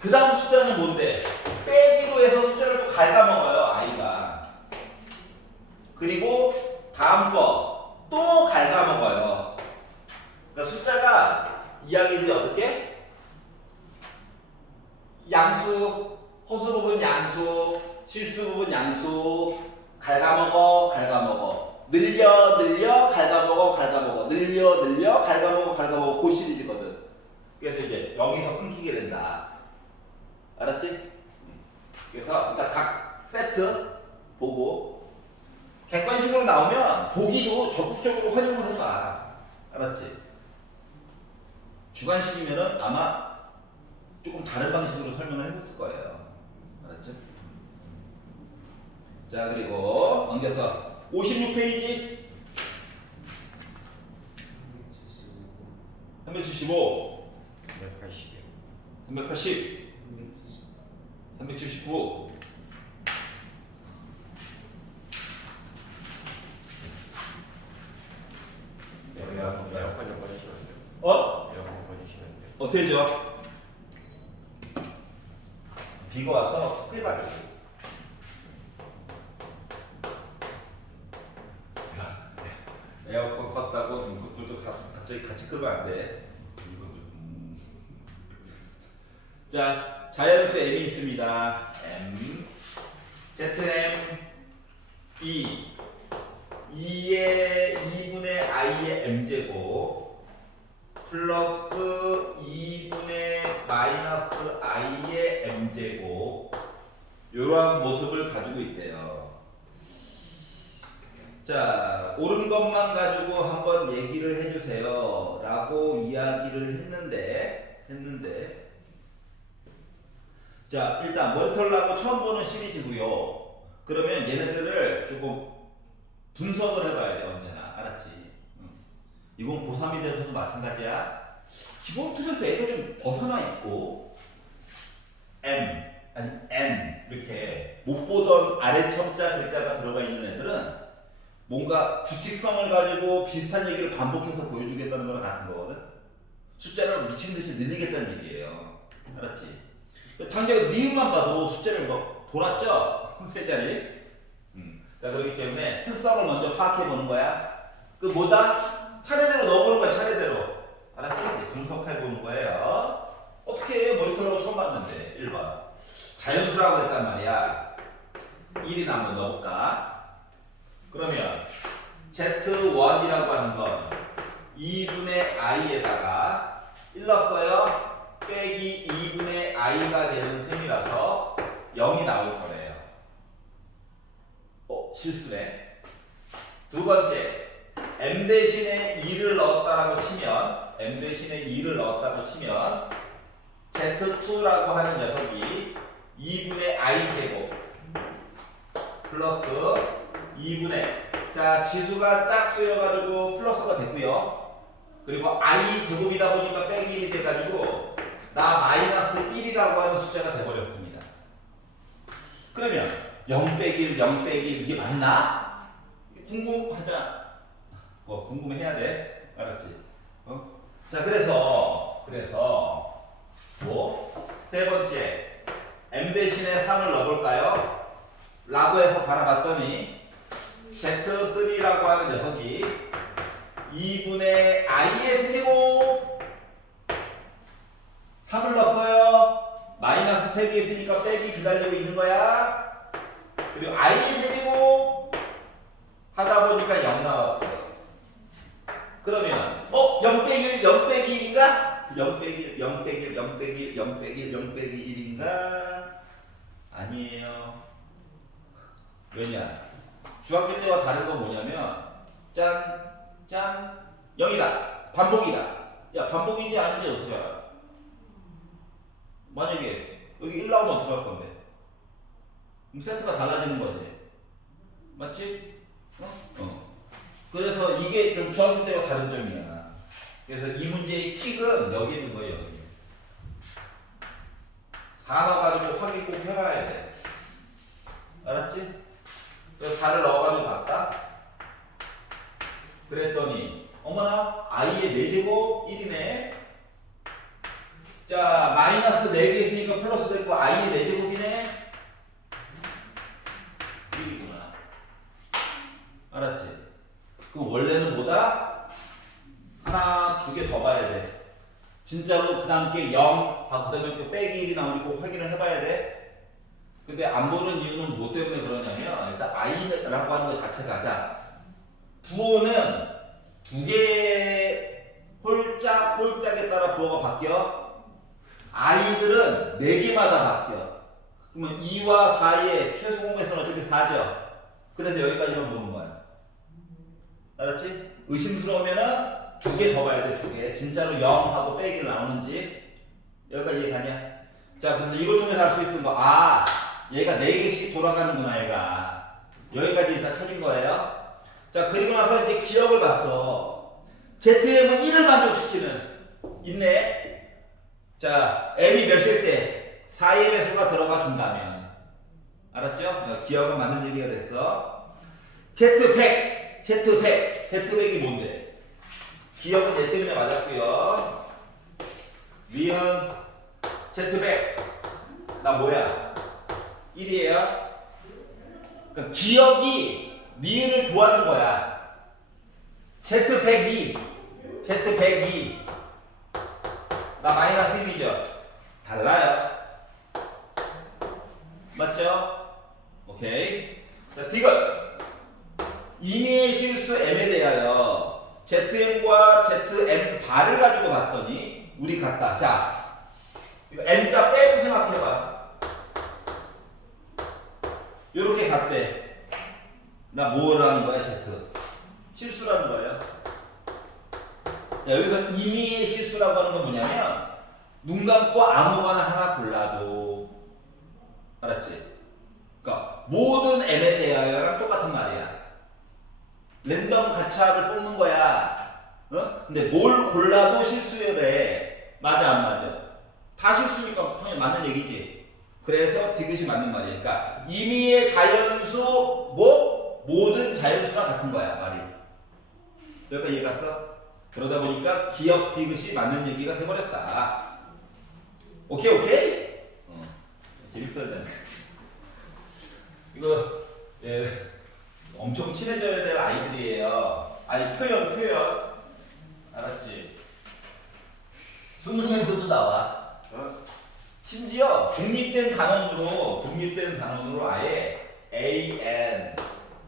그 다음 숫자는 뭔데? 빼기로 해서 숫자를 또 갉아먹어요, i가. 그리고 다음 거 또 갉아먹어요. 그러니까 숫자가 이야기들이 어떻게? 양수, 허수 부분 양수, 실수 부분 양수, 갉아먹어. 늘려, 갉아먹어. 늘려, 갉아먹어. 그 시리즈거든. 그래서 이제 여기서 끊기게 된다. 알았지? 그래서 일단 각 세트 보고 객관식으로 나오면 보기도 적극적으로 활용을 해봐. 알았지? 주관식이면은 아마 조금 다른 방식으로 설명을 했을 거예요. 알았지? 자, 그리고 넘겨서 56페이지 375 380 379 에어컨 좀 꺼주시면 안 돼요? 어? 에어컨 꺼주시면 안 돼요? 되죠? 비가 와서 습해가지고 에어컨 껐다고 그것도 갑자기 같이 끄면 안 돼. 자, 자연수 m이 있습니다. m zm 2의 2분의 i의 m제곱 플러스 2분의 마이너스 i의 m제곱 이러한 모습을 가지고 있대요. 자, 옳은 것만 가지고 한번 얘기를 해주세요 라고 이야기를 했는데 자, 일단 머리털나고 처음 보는 시리즈고요. 그러면 얘네들을 조금 분석을 해봐야 돼. 언제나. 알았지? 이건 고3이 돼서도 마찬가지야. 기본 틀에서 애가 좀 벗어나 있고 M 아니 N 이렇게 못 보던 아래 첨자 글자가 들어가 있는 애들은 뭔가 규칙성을 가지고 비슷한 얘기를 반복해서 보여주겠다는 거랑 같은 거거든. 숫자를 미친 듯이 늘리겠다는 얘기예요. 알았지? 당장 니은만 봐도 숫자를 뭐 돌았죠? 세 자리. 자, 그렇기 때문에 특성을 먼저 파악해 보는 거야. 그 뭐다? 차례대로 넣어보는 거야. 차례대로. 알았지? 분석해 보는 거예요. 어떻게 머리털라고 처음 봤는데 1번 자연수라고 했단 말이야. 1이나 한번 넣어볼까? 그러면 Z1이라고 하는 건 2분의 i에다가 1 넣었어요. 빼기 2분의 i가 되는 셈이라서 0이 나올 거예요. 실수네. 두 번째, m 대신에 2를 넣었다고 치면 z2라고 하는 녀석이 2분의 i 제곱 플러스 2분의 자, 지수가 짝수여가지고 플러스가 됐고요. 그리고 i 제곱이다 보니까 빼기 1이 돼가지고 나 마이너스 1이라고 하는 숫자가 돼버렸습니다. 그러면 0 빼기 1, 0 빼기 1 이게 맞나? 궁금하자. 궁금해야 돼. 알았지? 자, 그래서 뭐 세 번째 m 대신에 3을 넣어볼까요? 라고 해서 바라봤더니 Z3라고 하는 녀석이 2분의 i의 세제곱 3을 넣었어요. 마이너스 3개 있으니까 빼기 기다리고 있는 거야. 그리고 i의 세제곱 하다 보니까 0 나왔어요. 그러면 0 빼기 1, 0 빼기 1인가? 0 빼기 1, 0 빼기 1, 0 빼기 1, 0 빼기 1, 0 빼기 1인가? 아니에요. 왜냐? 중학교 때와 다른 건 뭐냐면 짠 0이다. 반복이다. 야, 반복인지 아닌지 어떻게 알아? 만약에 여기 1 나오면 어떻게 할 건데? 그럼 세트가 달라지는 거지. 맞지? 그래서 이게 좀 중학교 때와 다른 점이야. 그래서 이 문제의 킥은 여기 있는 거예요. 여기. 4 넣어가지고 확인 꼭 해봐야 돼. 알았지? 그래서 4를 넣어가지고 봤다. 그랬더니 어머나 i의 4제곱 1이네. 자, 마이너스 4개 있으니까 플러스 됐고 i의 4제곱이네. 1이구나. 알았지? 그럼 원래는 뭐다? 하나, 2개 더 봐야 돼. 진짜로 그 다음 게 0, 그 다음에 또 빼기 1이 나오니까 꼭 확인을 해봐야 돼. 근데 안 보는 이유는 뭐 때문에 그러냐면 일단 i라고 하는 것 자체가 자 부호는 2개의 홀짝에 따라 부호가 바뀌어. i들은 4개마다 바뀌어. 그러면 2와 4의 최소 공배수는 어차피 4죠. 그래서 여기까지만 보는 거야. 알았지? 의심스러우면은 2개 더 봐야 돼. 2개. 진짜로 0하고 빼기 나오는지. 여기까지 이해가냐? 자, 그래서 이걸 통해서 알 수 있는 거. 얘가 4개씩 돌아가는구나, 얘가. 여기까지 일단 찾은 거예요. 자, 그리고 나서 이제 기억을 봤어. ZM은 1을 만족시키는. 있네. 자, M이 몇일 때 4의 배수가 들어가 준다면. 알았죠? 기억은 맞는 얘기가 됐어. Z100. Z100이 뭔데? 기억은 얘 때문에 맞았고요. 위은 Z100. 나 뭐야? 1이에요. 그러니까 기억이 니은을 도와준 거야. Z102. 나 마이너스 1이죠. 달라요. 맞죠? 오케이. 자, 디귿. 임의의 실수 m에 대하여 ZM과 ZM 바를 가지고 봤더니 우리 같다. 자, 이거 M자 빼고 생각해봐. 요렇게 갔대. 나 뭐라는 거야, Z? 실수라는 거예요. 자, 여기서 임의의 실수라고 하는 건 뭐냐면 눈 감고 아무거나 하나 골라도. 알았지? 그러니까 모든 M에 대하여랑 똑같은 말이야. 랜덤 가차를 뽑는 거야. 근데 뭘 골라도 실수래. 맞아, 안 맞아? 다 실수니까 당연히 맞는 얘기지. 그래서 디귿이 맞는 말이야. 그러니까 임의의 자연수 모든 자연수랑 같은 거야, 말이. 여기까지 이해 갔어? 그러다 보니까 기억 디귿이 맞는 얘기가 돼버렸다. 오케이? 재밌어야 되네. 이거 엄청 친해져야 될 아이들이에요. 아니, 표현. 알았지? 수능에서도 나와. 심지어 독립된 단원으로 아예 AN,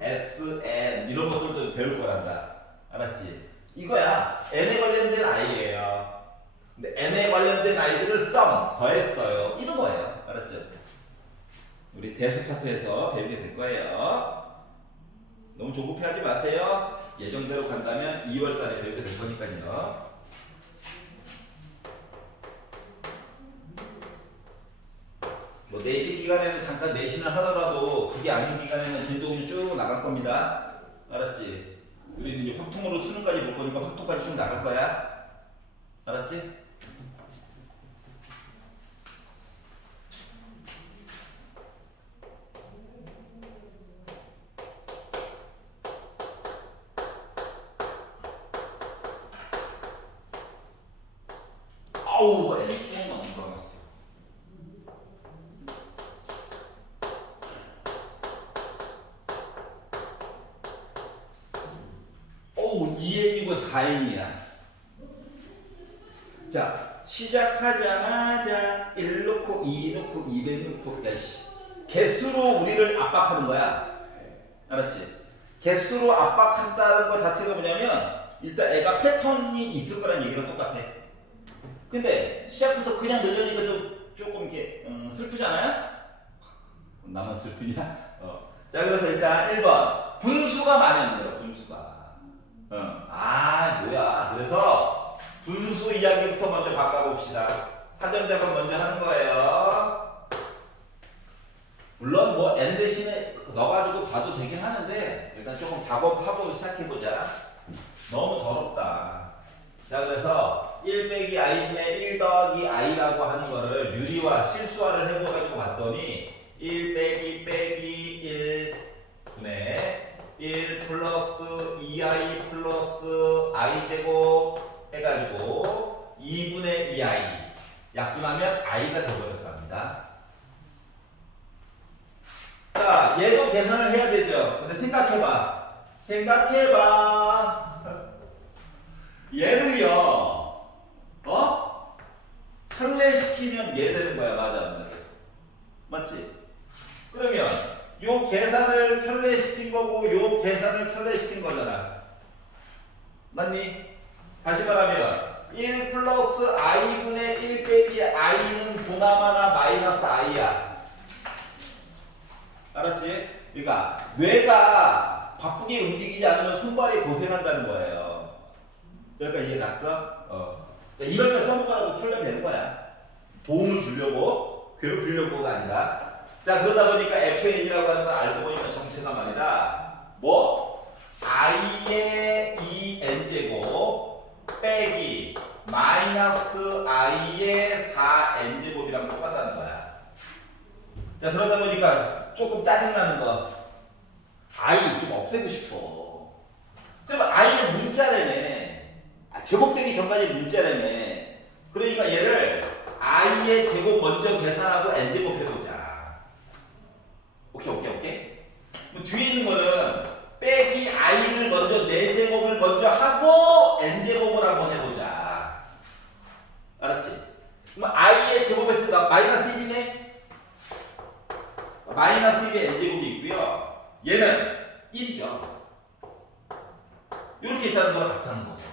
SN 이런 것들도 배울 거란다. 알았지? 이거야. N에 관련된 아이예요. 근데 N에 관련된 아이들을 더했어요. 이런 거예요. 알았죠? 우리 대수 파트에서 배우게 될 거예요. 너무 조급해하지 마세요. 예정대로 간다면 2월달에 배우게 될 거니까요. 뭐 내신 기간에는 잠깐 내신을 하더라도 그게 아닌 기간에는 진도군이 쭉 나갈 겁니다. 알았지? 우리는 이제 확통으로 수능까지 볼 거니까 확통까지 쭉 나갈 거야. 알았지? 아우, N쪽은 안 들어갔어. 어우, 2N이고 4N이야. 자, 시작하자마자 1 넣고 2 넣고 200 넣고, 야씨. 개수로 우리를 압박하는 거야. 알았지? 개수로 압박한다는 거 자체가 뭐냐면, 일단 애가 패턴이 있을 거란 얘기랑 똑같아. 근데 시작부터 그냥 늘려니까 조금 이렇게 슬프잖아요? 나만 슬프냐? 자, 그래서 일단 1번 분수가 마음에 안 들어. 분수가. 뭐야. 그래서 분수 이야기부터 먼저 바꿔봅시다. 사전작업 먼저 하는 거예요. 물론 뭐 n 대신에 넣어가지고 봐도 되긴 하는데 일단 조금 작업하고 시작해보자. 너무 더럽다. 자, 그래서 1 빼기 i분의 1 더하기 i라고 하는 거를 유리화, 실수화를 해보가지고 봤더니 1 빼기 1 분의 1 플러스 2i 플러스 i제곱 해가지고 2분의 2i 약분하면 i가 되버렸답니다. 자, 얘도 계산을 해야 되죠. 근데 생각해봐. 얘를요, 설레시키면 얘 되는 거야. 맞아, 안 맞아? 맞지? 그러면 요 계산을 설레시킨 거고 요 계산을 설레시킨 거잖아. 맞니? 다시 말하면 1 플러스 i분의 1 빼기 i는 보나마나 마이너스 i야. 알았지? 그러니까 뇌가 바쁘게 움직이지 않으면 손발이 고생한다는 거예요. 여기까지 이해 갔어? 그러니까 이럴 때 손가락으로 털려내는 거야. 도움을 주려고, 괴롭히려고가 아니라. 자, 그러다 보니까 FN이라고 하는 걸 알고 보니까 정체가 말이다. 뭐? i의 2n제곱 빼기 마이너스 i의 4n제곱이랑 똑같다는 거야. 자, 그러다 보니까 조금 짜증나는 거. i 좀 없애고 싶어. 그러면 i는 문자라며. 제곱되기 전까지 문자라며. 그러니까 얘를 i의 제곱 먼저 계산하고 n제곱 해보자. 오케이? 그럼 뒤에 있는 거는 빼기 i를 먼저 4제곱을 먼저 하고 n제곱을 한번 해보자. 알았지? 그럼 i의 제곱에서 나 마이너스 1이네? 마이너스 1의 n제곱이 있고요. 얘는 1이죠. 이렇게 있다는 거랑 같다는 거죠.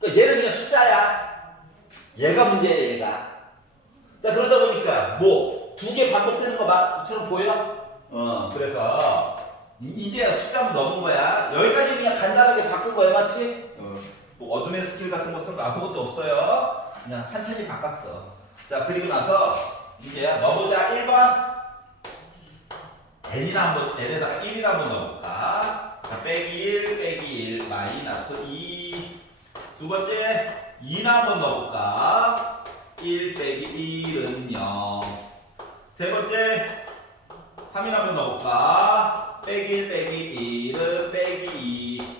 그러니까 얘는 그냥 숫자야. 얘가 문제야, 얘가. 자, 그러다 보니까 뭐 두 개 반복되는 것처럼 보여? 그래서 이제야 숫자 넘은 거야. 여기까지 그냥 간단하게 바꾼 거야, 맞지? 뭐 어둠의 스킬 같은 거 쓴 거 아무것도 없어요. 그냥 천천히 바꿨어. 자, 그리고 나서 이제 넣어보자. 1번 n에다가 1이나 한번 넣어볼까? 자, 빼기 1 빼기 1 마이너스 2. 두 번째 2나 한번 넣어볼까? 1 빼기 1은 0. 세 번째 3이나 한번 넣어볼까? 빼기 1 빼기 1은 빼기 2.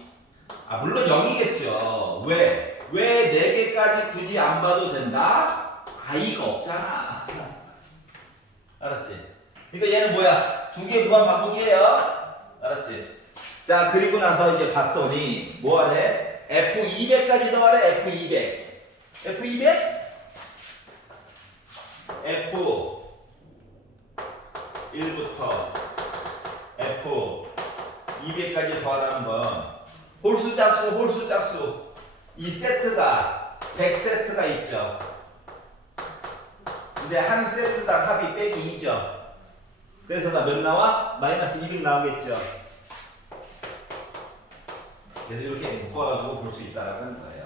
물론 0이겠죠. 왜 4개까지 굳이 안 봐도 된다? i가 없잖아. 알았지? 그러니까 얘는 뭐야? 2개 무한 반복이에요. 알았지? 자, 그리고 나서 이제 봤더니 뭐 하래? F200까지 더하래. F200. F200? F1부터 F200까지 더하라는 건 홀수 짝수. 이 세트가 100세트가 있죠. 근데 한 세트당 합이 빼기 2죠. 그래서 나 몇 나와? 마이너스 200 나오겠죠. 그래서 이렇게 묶어가지고 볼 수 있다는 거예요.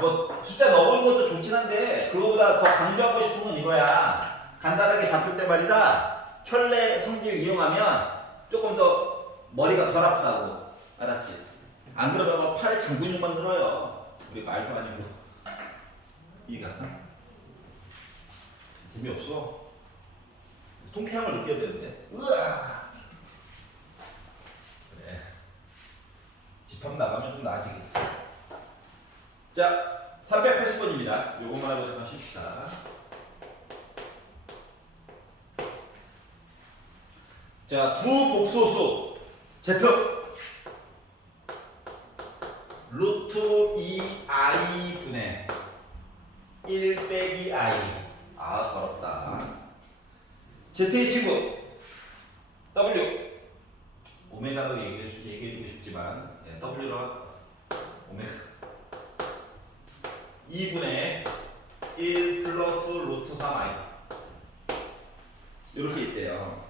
뭐 숫자 넣어보는 것도 좋긴 한데 그거보다 더 강조하고 싶은 건 이거야. 간단하게 바꿀 때 말이다. 켤레 성질 이용하면 조금 더 머리가 덜 아프다고. 알았지? 안 그러면 막 팔에 장근육만 늘어요. 우리 말도 아니고 이해갔어? 재미없어? 통쾌함을 느껴야 되는데. 으아! 그래. 집합 나가면 좀 나아지겠지. 자, 380번입니다. 요것만 하고 잠깐 쉽시다. 자, 두 복소수 Z 루트 2i 분의 1 빼기 i. 아, 더럽다. Z의 친구 W 오메가라고 얘기해주고 싶지만 W로 오메가 2분의 1 플러스 루트 3i 이렇게 있대요.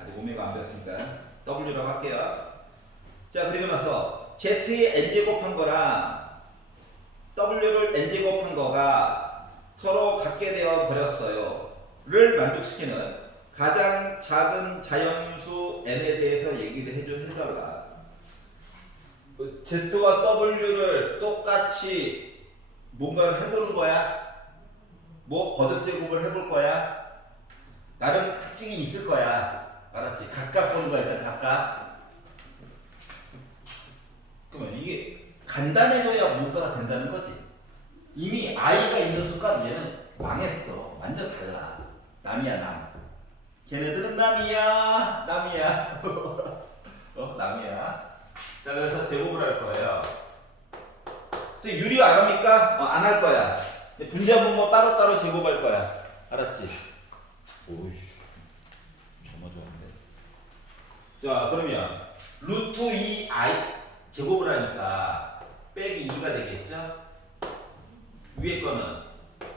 아직 오메가 안 배웠으니까 W라고 할게요. 자, 그리고 나서 Z의 n제곱한 거랑 W를 n제곱한 거가 서로 같게 되어 버렸어요 를 만족시키는 가장 작은 자연수 n에 대해서 얘기를 해달라. Z와 W를 똑같이 뭔가를 해보는 거야. 뭐 거듭제곱을 해볼 거야. 나름 특징이 있을 거야. 알았지? 각각 보는 거야. 일단 각각. 그러면 이게 간단해져야 뭔가가 된다는 거지. 이미 i가 있는 순간 얘는 망했어. 완전 달라. 남이야 남. 걔네들은 남이야. 남이야. 남이야. 자, 그래서 제곱을 할 거예요. 그래서 유리 안 합니까? 안 할 거야. 분자분 뭐 따로따로 제곱할 거야. 알았지? 오이씨. 정말 좋았는데. 자, 그러면 루트 2i 제곱을 하니까 빼기 2가 되겠죠? 위에 거는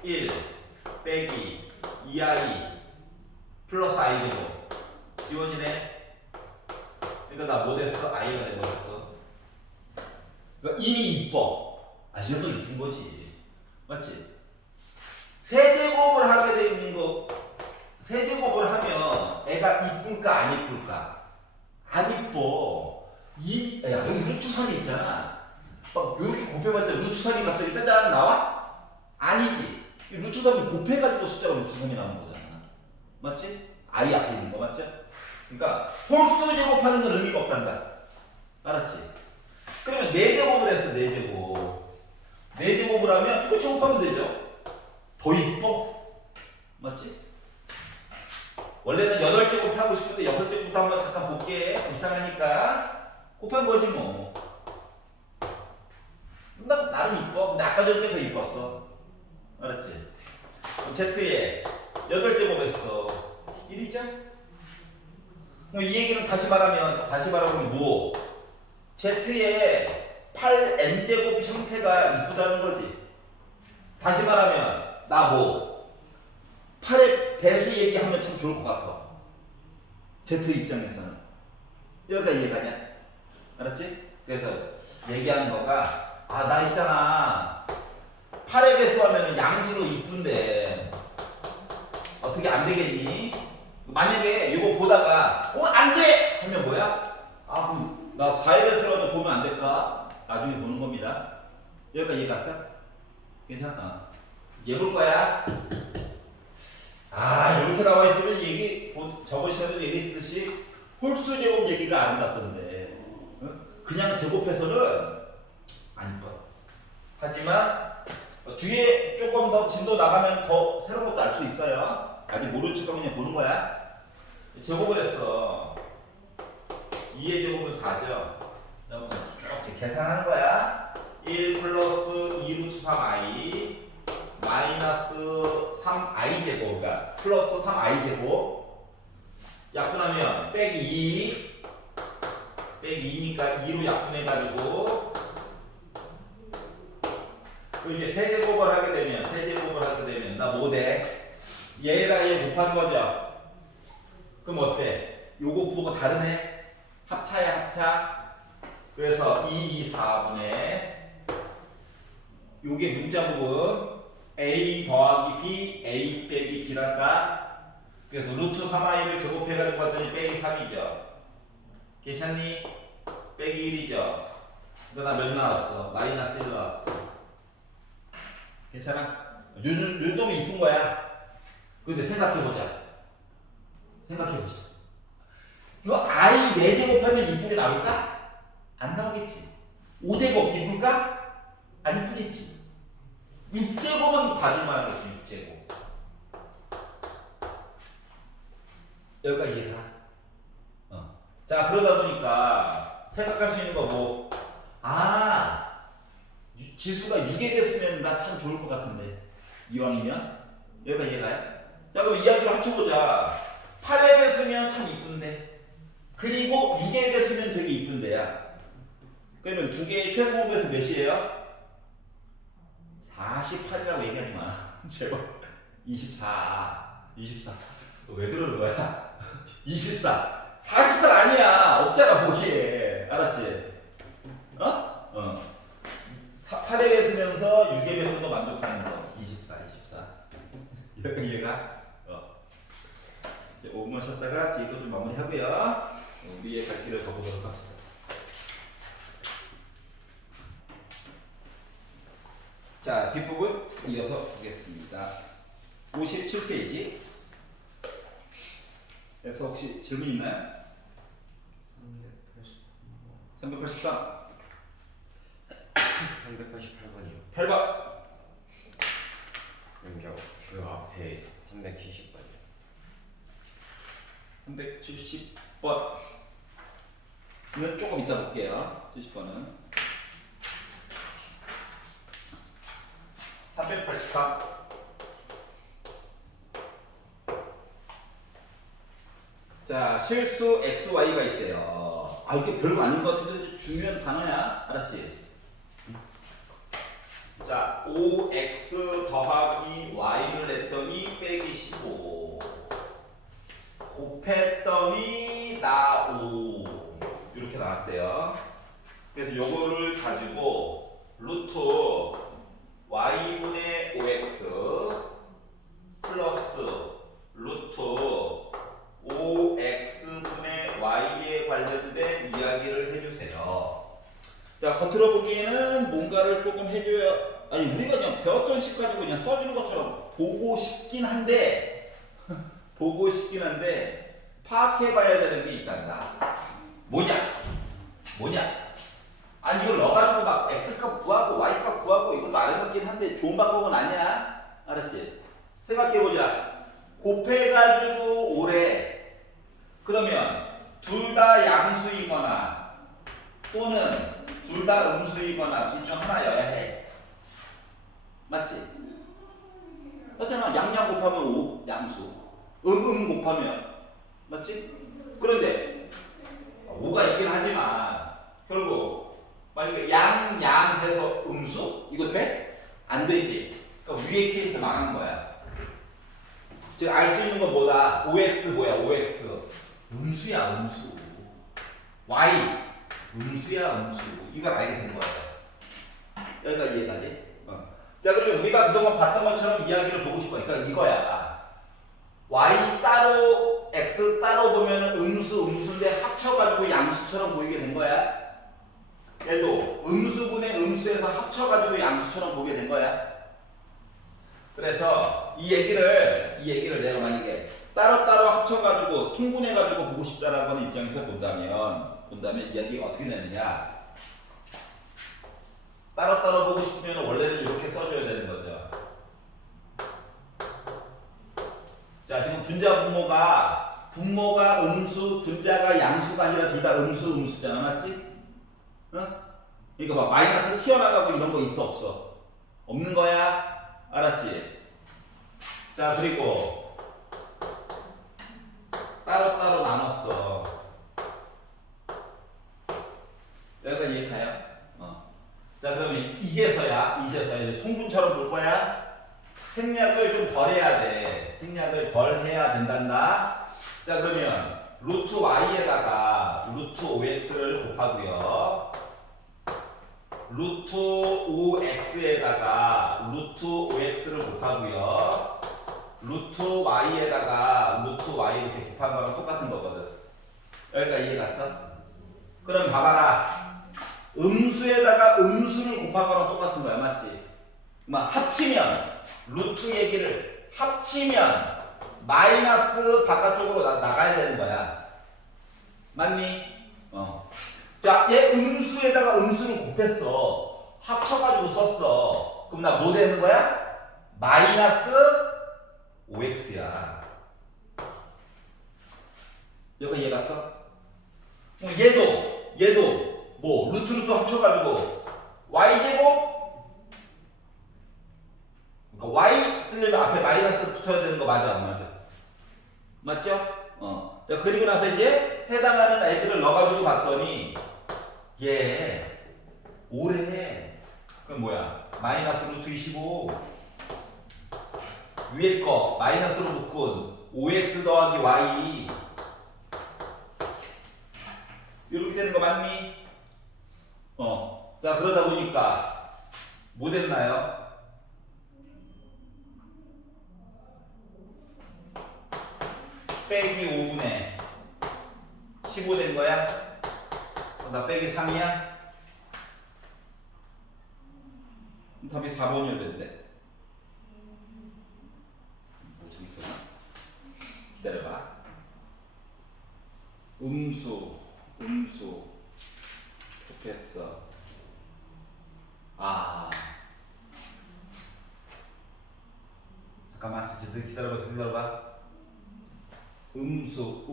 1 빼기 2i 플러스 i 제곱 지원이네. 그러니까 나 뭐 됐어? i가 돼버렸어. 그러니까 이미 이뻐. 이 정도 이쁜 거지. 맞지? 세제곱을 하게 되는 거, 세제곱을 하면 애가 이쁠까 안 이쁠까? 안 이뻐. 야, 여기 루트선이 있잖아. 막 이렇게 곱해봤자 루트선이 갑자기 짜잔 나와? 아니지. 이 루트선이 곱해가지고 숫자가 루트선이 나오는 거잖아. 맞지? i 앞에 있는 거 맞죠? 그러니까 홀수 제곱하는 건 의미가 없단다. 알았지? 그러면 4제곱을 했어. 4제곱. 4제곱을 하면 이거 제곱하면 되죠? 더 이뻐. 맞지? 원래는 8제곱 하고 싶은데 6제곱부터 한번 잠깐 볼게. 불쌍하니까 곱한 거지 뭐. 나 나름 이뻐. 근데 아까 전에 더 이뻤어. 알았지? Z에 8제곱 했어. 1이죠? 이 얘기는 다시 말하면 뭐? Z의 8n제곱 형태가 이쁘다는 거지. 다시 말하면 나 뭐? 8의 배수 얘기하면 참 좋을 것 같아. Z 입장에서는. 여기까지 이해가냐? 알았지? 그래서 얘기하는 거가 나 있잖아. 8의 배수하면 양수로 이쁜데 어떻게 안 되겠니? 만약에 이거 보다가 안 돼! 하면 뭐야? 그럼 나 4의 배수라도 보면 안 될까? 나중에 보는 겁니다. 여기까지 이해 갔어? 괜찮아? 얘 볼 거야? 이렇게 나와 있으면 얘기 저번 시간에도 얘기했듯이 홀수 제곱 얘기가 아름답던데 그냥 제곱해서는 안 이뻐. 하지만 뒤에 조금 더 진도 나가면 더 새로운 것도 알 수 있어요. 아직 모르는 척하고 그냥 보는 거야. 제곱을 했어. 2의 제곱은 4죠. 쭉 계산하는 거야. 1 플러스 2 루트 3i 마이너스 3i 제곱, 그러니까 플러스 3i 제곱 약분하면 빼기 2 빼기 2니까 2로 약분해가지고 이제 세제곱을 하게 되면 나 뭐 돼? 얘랑 얘 곱한 거죠? 그럼 어때? 요거 부호가 다르네? 합차야 합차. 그래서 2, 4분의 요게 문자 부분 a 더하기 b, a 빼기 b란다. 그래서 루트 3i를 제곱해가지고 봤더니 빼기 3이죠. 괜찮니? 빼기 1이죠. 그러니까 나 몇 나왔어? 마이너스 1 나왔어. 괜찮아? 요 놈이 이쁜 거야. 근데 생각해보자. 생각해보자. 이거 I 4제곱하면 이쁘게 나올까? 안 나오겠지. 5제곱 이쁠까? 안 이쁘겠지. 6제곱은 봐줄만 할 수, 6제곱. 여기까지 이해가? 자, 그러다 보니까 생각할 수 있는 거 뭐, 지수가 6에 됐으면 나 참 좋을 것 같은데. 이왕이면? 여기까지 이해가요? 자, 그럼 이야기를 합쳐보자. 8에 됐으면 참 이쁜데. 그리고 6에 됐으면 되게 이쁜데야. 그러면 두 개의 최소 배수 몇이에요? 48이라고 얘기하지 마. 제발. 24. 왜 그러는 거야? 24. 48 아니야. 없잖아, 보기에. 알았지? 8에 배수면서 6에 배수도 만족하는 거. 24. 이해가? 이제 5분만 쉬었다가 뒤에 거 좀 마무리하고요. 우리의 갈 길을 가보도록 합시다. 자, 뒷부분 이어서 보겠습니다. 57페이지. 에서 혹시 질문 있나요? 383. 388번이요. 8번. 그럼 그 앞에 370번이요. 370번. 이건 조금 이따 볼게요. 70번은. 383. 자, 실수 XY가 있대요. 이게 별거 아닌 것 같은데 중요한 단어야. 알았지? 자, 5x 더하기 y를 냈더니 빼기 15 곱했더니 나 5 이렇게 나왔대요. 그래서 요거를 가지고 루트 y분의 5x 플러스 루트 5x분의 y에 관련된 이야기를 해주세요. 자, 겉으로 보기에는 뭔가를 조금 해줘야, 우리가 그냥 배웠던 식 가지고 그냥 써주는 것처럼 보고 싶긴 한데 파악해봐야 되는 게 있단다. 뭐냐? 이걸 넣어가지고 막 x값 구하고 y값 구하고 이것도 아름답긴 한데 좋은 방법은 아니야. 알았지? 생각해보자. 곱해가지고 오래. 그러면 둘 다 양수이거나 또는 둘 다 음수이거나 둘 중 하나여야 해. 맞지? 맞잖아. 양양 곱하면 5 양수. 곱하면 맞지? 그런데 5가 있긴 하지만 결국 만약에 양 해서 음수? 이거 돼? 안 되지. 그러니까 위에 케이스 망한 거야. 즉 알 수 있는 건 뭐다? OX 뭐야? OX 음수야, 음수. Y 음수야. 이걸 알게 된 거야. 여기까지 이해가지? 자, 그러면 우리가 그동안 봤던 것처럼 이야기를 보고 싶어. 그러니까 이거야. Y 따로 X 따로 보면 음수인데 합쳐가지고 양수처럼 보이게 된 거야. 얘도 음수분의 음수에서 합쳐가지고 양수처럼 보게 된 거야. 그래서 이 얘기를 내가 만약에 따로따로 합쳐가지고 통분해가지고 보고 싶다라고 하는 입장에서 본다면 이야기가 어떻게 되느냐. 따로따로 보고 싶으면 원래는 이렇게 써줘야 되는 거죠. 자, 지금 분자 분모가 음수, 분자가 양수가 아니라 둘 다 음수잖아. 맞지? 그러니까 막 마이너스로 튀어나가고 이런 거 있어 없어? 없는 거야. 알았지? 자, 그리고 따로따로 나눴어. 여기까지 이해가요? 자, 그러면 이제서야 이제 통분처럼 볼 거야. 생략을 좀 덜 해야 돼. 생략을 덜 해야 된단다. 자, 그러면 루트 y에다가 루트 5x를 곱하고요. 루트 5x에다가 루트 5x를 곱하고요. 루트 y에다가 루트 y 이렇게 곱한 거랑 똑같은 거거든. 여기까지 이해 갔어? 그럼 봐봐라. 음수에다가 음수를 곱한 거랑 똑같은 거야, 맞지? 막 합치면 루트 얘기를 합치면 마이너스 바깥쪽으로 나가야 되는 거야. 맞니? 자, 얘 음수에다가 음수를 곱했어. 합쳐가지고 썼어. 그럼 나 뭐 되는 거야? 마이너스 5x야. 여기 이해 갔어? 얘도 뭐 루트 합쳐가지고 y제곱, 그러니까 y 쓰려면 앞에 마이너스 붙여야 되는 거 맞아 안 맞아? 맞죠? 자, 그리고 나서 이제 해당하는 애들을 넣어가지고 봤더니 얘 올해 그럼 뭐야? 마이너스 루트 25 위에 거 마이너스로 묶은 5x 더하기 y 이렇게 되는 거 맞니? 자, 그러다 보니까 뭐 됐나요? 빼기 5분의 15 된 거야? 나 빼기 3이야? 답이 4번이어야 된대. 뭐 재밌었나? 기다려봐. 음수 좋겠어. 잠깐만 기다려봐. 음수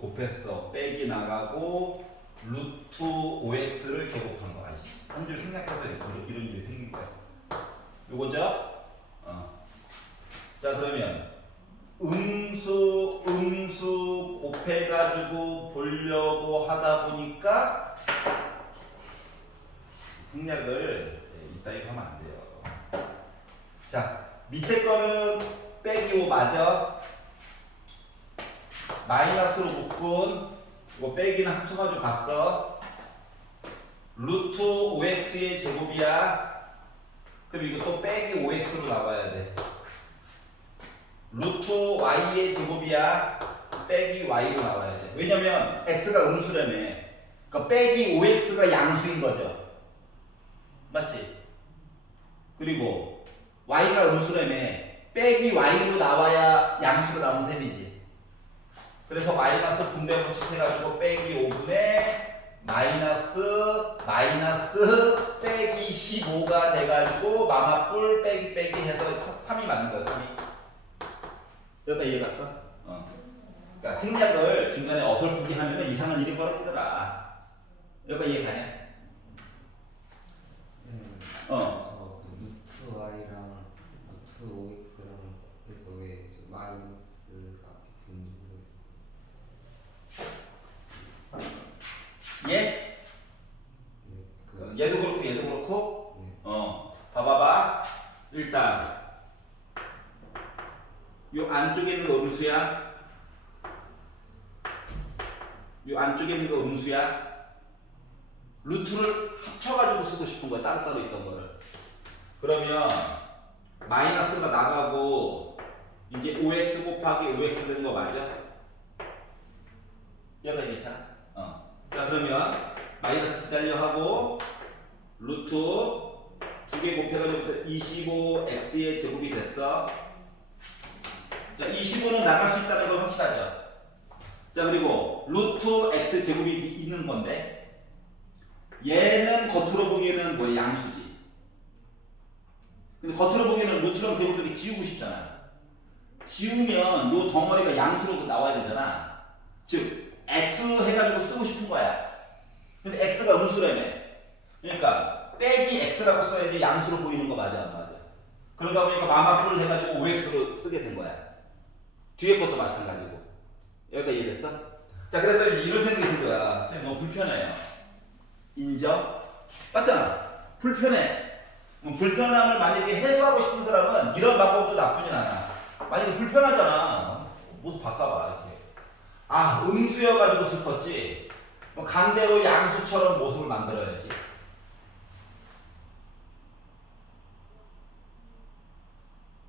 곱했어. 빼기 나가고 루트 5x를 제곱한 거야. 한 줄 생략해서 이런 일이 생긴 거야. 요거죠? 자, 그러면 음수 곱해가지고 보려고 하다 보니까 생략을 이따위 하면 안 돼요. 자, 밑에 거는 빼기 5 맞아? 마이너스로 묶은 이거 빼기는 합쳐가지고 봤어. 루트 5x의 제곱이야. 그럼 이거 또 빼기 5x로 나와야 돼. 루트 y의 제곱이야. 빼기 y로 나와야 돼. 왜냐면 x가 음수라며. 그러니까 빼기 5x가 양수인 거죠. 맞지? 그리고 y가 음수라며. 빼기 y로 나와야 양수가 나오는 셈이지. 그래서 마이너스 분배 법칙해가지고 빼기 5분의 마이너스 빼기 15가 돼가지고 마마뿔 빼기 해서 3이 맞는 거야. 3이. 여기까지 이해 갔어? 그러니까 생략을 중간에 어설프게 하면 이상한 일이 벌어지더라. 여기까지 이해 가냐? 저 루트 y랑 루트 5x랑 곱해서 왜 마이너스가 붙는지 모르겠어. 얘? 네, 얘도 그렇고 얘도 그렇고 네. 봐봐봐. 일단 요 안쪽에 있는 거 음수야. 요 안쪽에 있는 거 음수야. 루트를 합쳐가지고 쓰고 싶은 거야. 따로따로 있던 거를. 그러면 마이너스가 나가고 이제 5x 곱하기 5x 된 거 맞아? 여기까지 괜찮아? 자, 그러면 마이너스 기다려 하고 루트 2개 곱해가지고 25x의 제곱이 됐어. 자, 25는 나갈 수 있다는 건 확실하죠? 자, 그리고 루트 x 제곱이 있는 건데 얘는 겉으로 보기에는 뭐 양수지. 근데 겉으로 보기에는 루트랑 제곱 이렇게 지우고 싶잖아. 지우면 요 덩어리가 양수로 나와야 되잖아. 즉 x 해가지고 쓰고 싶은 거야. 근데 x가 음수라며. 그러니까 빼기 x라고 써야지 양수로 보이는 거 맞아 안 맞아? 그러다 보니까 마마풀을 해가지고 5x로 쓰게 된 거야. 뒤에 것도 마찬가지고. 여기까지 이해됐어? 자, 그랬더니 이런 생각이 든 거야. 선생님 너무 불편해요. 인정? 맞잖아. 불편해. 불편함을 만약에 해소하고 싶은 사람은 이런 방법도 나쁘진 않아. 만약에 불편하잖아. 모습 바꿔봐 이렇게. 음수여가지고 슬펐지. 강제로 양수처럼 모습을 만들어야지.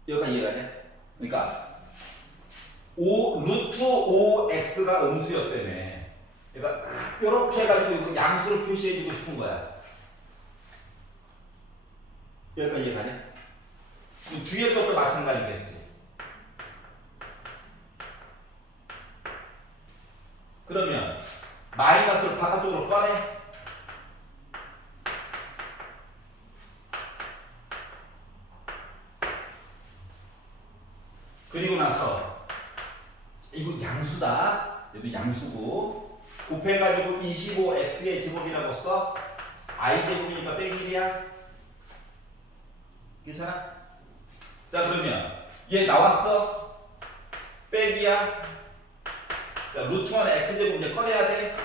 여기까지 이해가냐? 그러니까 루트 5x가 음수였다며. 그러니까 이렇게 해가지고 이거 양수를 표시해주고 싶은 거야. 여기까지 이해가냐? 뒤에 것도 마찬가지겠지. 그러면 마이너스를 바깥쪽으로 꺼내. 그리고 나서 이거 양수다. 얘도 양수고 곱해가지고 25x의 제곱이라고 써. i 제곱이니까 빼기 1이야. 괜찮아? 자 그러면 얘 나왔어. 빼기야. 자 루트 1 x제곱 이제 꺼내야 돼.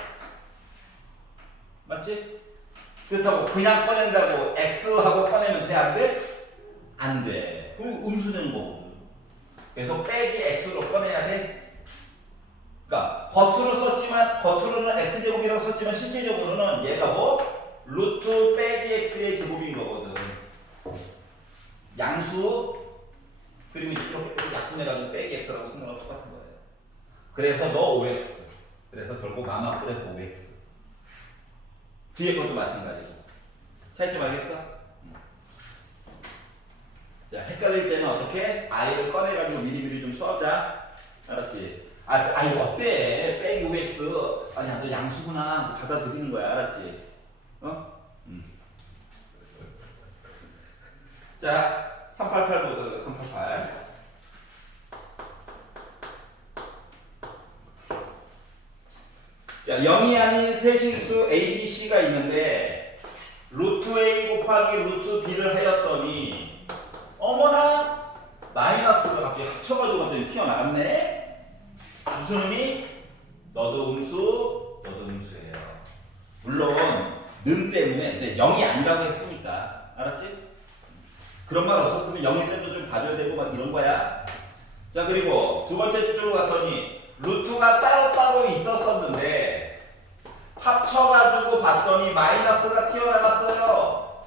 맞지? 그렇다고 그냥 꺼낸다고 x하고 꺼내면 돼? 안 돼? 안 돼. 그럼 음수되는 거거든. 그래서 빼기 x로 꺼내야 돼. 그러니까 겉으로 썼지만 겉으로는 x제곱이라고 썼지만 실제적으로는 얘가 뭐? 루트 빼기 x의 제곱인 거거든. 양수 그리고 이렇게 약분해가지고 빼기 x라고 쓰는 거랑 똑같은 거예요. 그래서 너 5x. 그래서 결국 마마 플러스 5x. 뒤에 것도 마찬가지고. 차이점 알겠어? 자, 헷갈릴 때는 어떻게? i를 꺼내가지고 미리미리 좀 써자. 알았지? 이거 어때? 빼기 5x. 아니야, 너 양수구나. 받아들이는 거야. 알았지? 어? 자, 388 보자. 388. 자, 0이 아닌 세 실수 A, B, C가 있는데 루트 A 곱하기 루트 B를 하였더니 어머나 마이너스가 갑자기 합쳐가지고 갑자기 튀어나왔네. 무슨 의미? 너도 음수, 너도 음수예요. 물론 는 때문에 0이 아니라고 했으니까. 알았지? 그런 말 없었으면 0일 때도 좀 봐줘야 되고 막 이런 거야. 자 그리고 두 번째 줄로 갔더니 루트가 따로따로 있었었는데 합쳐가지고 봤더니 마이너스가 튀어나갔어요.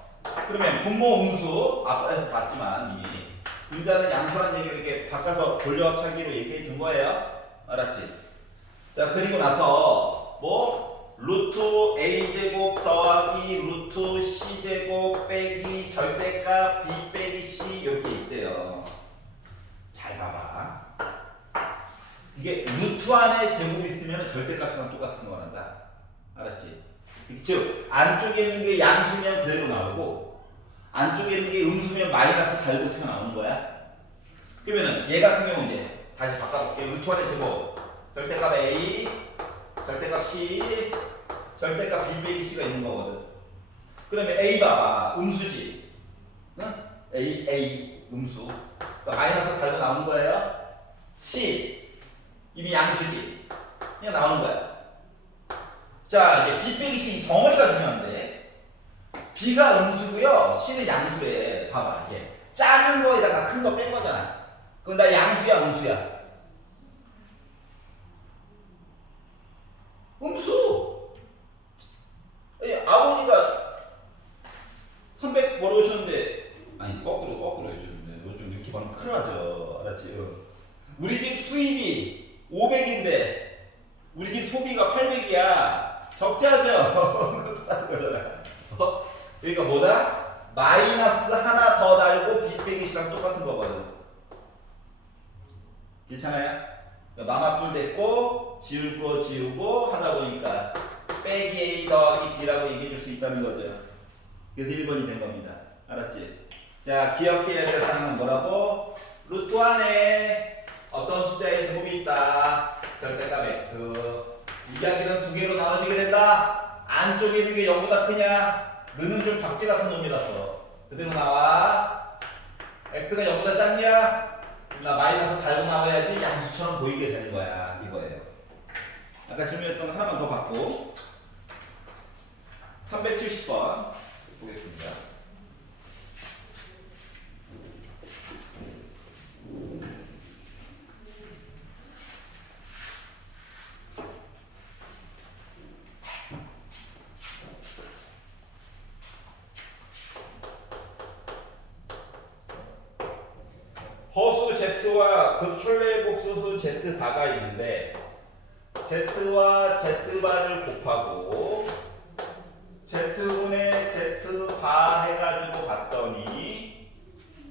그러면 분모 음수 앞에서 봤지만 이미 분자는 양수라는 얘기를 이렇게 바꿔서 돌려차기로 얘기해 준 거예요. 알았지? 자 그리고 나서 뭐 루트 a제곱 더하기 루트 c제곱 빼기 절대값 b 빼기 c 이렇게 있대요. 잘 봐봐. 이게 루트 안에 제곱이 있으면 절대값이랑 똑같은 거란다. 알았지? 즉 안쪽에 있는 게 양수면 그대로 나오고 안쪽에 있는 게 음수면 마이너스 달고 튀어나오는 거야. 그러면은 얘 같은 경우 이제 다시 바꿔볼게. 루트 안에 제곱 절대값 a 절대값 c 절대값 b 빼기 c가 있는 거거든. 그러면 a 봐봐. 음수지. 응? a 음수. 그러니까 마이너스 달고 나오는 거예요. c 이미 양수지. 그냥 나오는 거야. 자, 이제 B 빼기 C 덩어리가 중요한데 B가 음수고요. C는 양수에 봐봐. 이게 작은 거에다가 큰 거 뺀 거잖아. 그럼 나 양수야, 음수야? 음수. 아버지가 300 벌어오셨는데 아니 거꾸로 해주는데 너 좀 이렇게 하면 큰일 나죠. 알았지? 우리 집 수입이 500인데 우리 집 소비가 800이야. 적자죠? 똑같은 거잖아. 그러니까 뭐다? 마이너스 하나 더 달고 B 빼기 C랑 똑같은 거거든. 괜찮아요? 그러니까 마마풀 됐고 지울 거 지우고 하다 보니까 빼기 A 더하기 B라고 얘기해 줄 수 있다는 거죠. 그래서 1번이 된 겁니다. 알았지? 자, 기억해야 될 사항은 뭐라고? 루트 안에 어떤 숫자의 제곱이 있다. 절대값 x. 이야기는 두 개로 나눠지게 된다. 안쪽에 있는 게 0보다 크냐? 너는 좀 박쥐 같은 놈이라서 그대로 나와. x가 0보다 작냐? 나 마이너스 달고 나와야지 양수처럼 보이게 되는 거야. 이거예요. 아까 질문했던 거 하나만 더 받고 370번 보겠습니다. 허수 Z와 극혈례 복수수 Z 바가 있는데 Z와 Z바를 곱하고 Z분의 Z바 해가지고 봤더니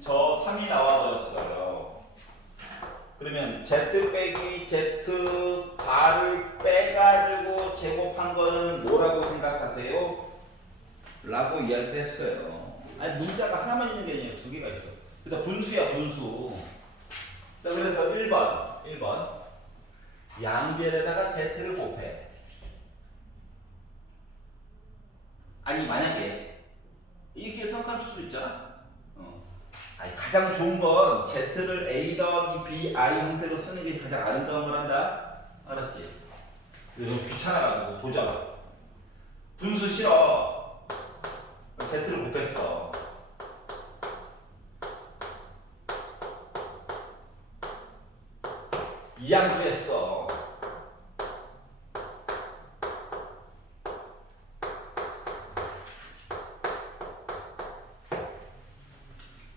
저 3이 나와버렸어요. 그러면 Z 빼기 Z바를 빼가지고 제곱한 거는 뭐라고 생각하세요? 라고 이야기를 했어요. 아니 문자가 하나만 있는 게 아니라 두 개가 있어. 그래서 분수야 분수. 자 그래서 1번 양변에다가 Z를 곱해. 아니 만약에 이렇게 생각할 수도 있잖아. 아니 가장 좋은 건 Z를 A 더하기 B I 형태로 쓰는 게 가장 아름다운 거란다. 알았지? 너무 귀찮아가지고 도전. 분수 싫어. Z를 곱했어. 이양수했어.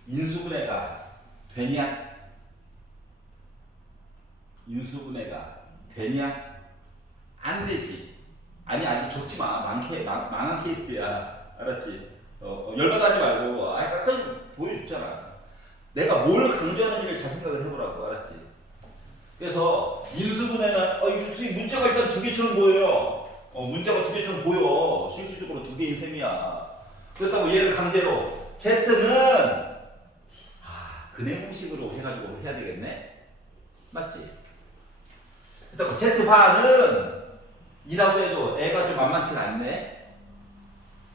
인수분해가 되냐? 인수분해가 되냐? 안 되지. 아니 아직 좋지 마. 망한 케이스야. 알았지? 열받아하지 말고. 아까 보여줬잖아. 내가 뭘 강조하는지를 잘 생각을 해보라고. 알았지? 그래서 인수분해는 이 문자가 일단 두 개처럼 보여요. 문자가 두 개처럼 보여. 실질적으로 두 개인 셈이야. 그렇다고 얘를 강제로 Z는 근해 공식으로 해가지고 해야 되겠네? 맞지? 그렇다고 Z바는 이라고 해도 애가 좀 만만치가 않네?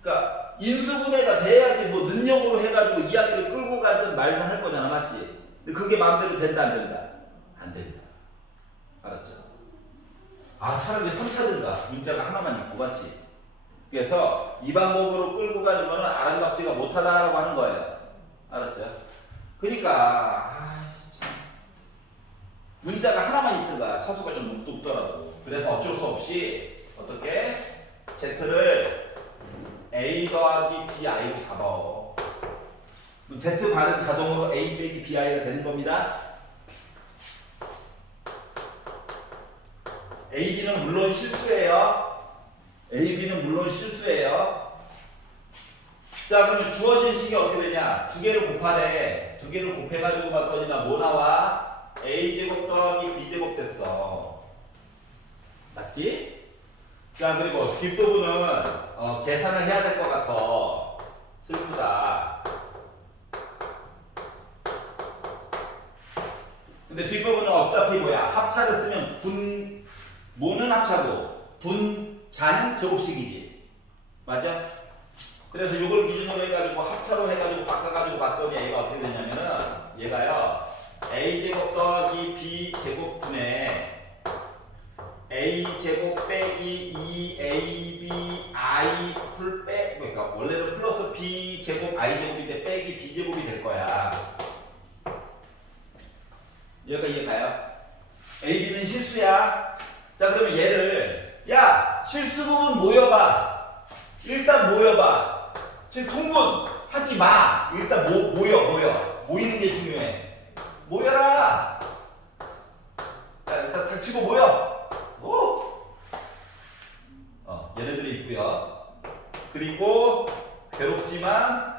그러니까 인수분해가 돼야지 뭐 능력으로 해가지고 이야기를 끌고 가든 말든 할 거잖아. 맞지? 근데 그게 마음대로 된다 안 된다? 안 된다. 알았죠? 차라리 3차든가 문자가 하나만 있고. 맞지? 그래서 이 방법으로 끌고 가는 거는 아름답지가 못하다라고 하는 거예요. 알았죠? 그러니까 참. 문자가 하나만 있든가 차수가 좀 높더라도. 그래서 어쩔 수 없이 어떻게 Z를 A 더하기 BI로 잡아. Z바는 자동으로 A 빼기 BI가 되는 겁니다. AB는 물론 실수예요. AB는 물론 실수예요. 자 그러면 주어진 식이 어떻게 되냐? 두 개를 곱하래. 두 개를 곱해가지고 봤더니 뭐 나와? A제곱 더하기 B제곱 됐어. 맞지? 자 그리고 뒷부분은 계산을 해야 될 것 같아. 슬프다. 근데 뒷부분은 어차피 뭐야? 합차를 쓰면 뭐는 합차고 분자는 제곱식이지. 맞아? 그래서 이걸 기준으로 해가지고 합차로 해가지고 바꿔가지고 봤더니 얘가 어떻게 되냐면은 얘가요 A제곱 더하기 B제곱분의 A제곱 빼기 2AB 풀 그러니까 원래는 플러스 B제곱 I제곱인데 빼기 B제곱이 될 거야. 여기까지 이해가요? AB는 실수야. 자 그러면 얘를 야 실수 부분 모여봐. 일단 모여봐. 지금 통분 하지 마. 일단 모이는 게 중요해. 모여라. 자 일단 닥치고 모여. 얘네들이 있고요. 그리고 괴롭지만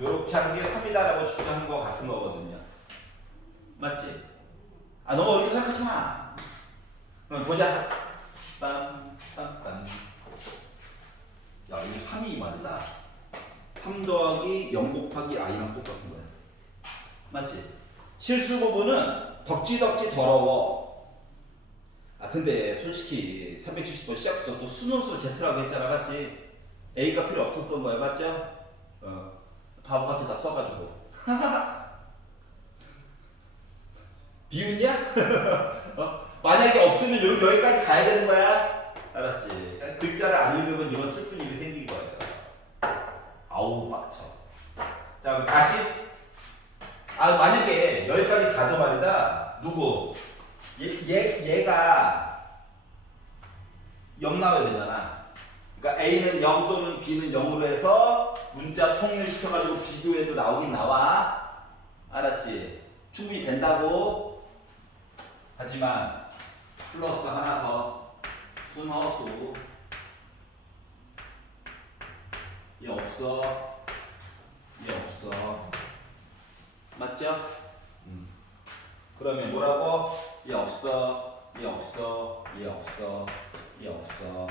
요렇게 하는 게 3이다라고 주장한 거 같은 거거든요. 맞지? 너무 어렵게 생각하지 마. 그럼 보자. 빰빰빰. 야 이거 3이 말이다. 3 더하기 0 곱하기 i랑 똑같은 거야. 맞지? 실수 부분은 덕지덕지 더러워. 근데 솔직히 370번 시작부터 또 수능수 Z라고 했잖아. 맞지? A가 필요 없었던 거야. 맞죠? 바보같이 다 써가지고. 비웃냐? 만약에 없으면 여기까지 가야 되는 거야. 알았지? 글자를 안 읽으면 이런 슬픈 일이 생긴 거예요. 아우 빡쳐. 자 그럼 다시. 만약에 여기까지 가도 말이다. 누구? 얘가 0 나와야 되잖아. 그러니까 A는 0 또는 B는 0으로 해서 문자 통일시켜가지고 비교해도 나오긴 나와. 알았지? 충분히 된다고. 하지만 플러스 하나 더 순허수 얘 없어. 얘 없어. 맞죠? 그러면 뭐라고? 얘 없어. 얘 없어. 얘 없어. 얘 없어.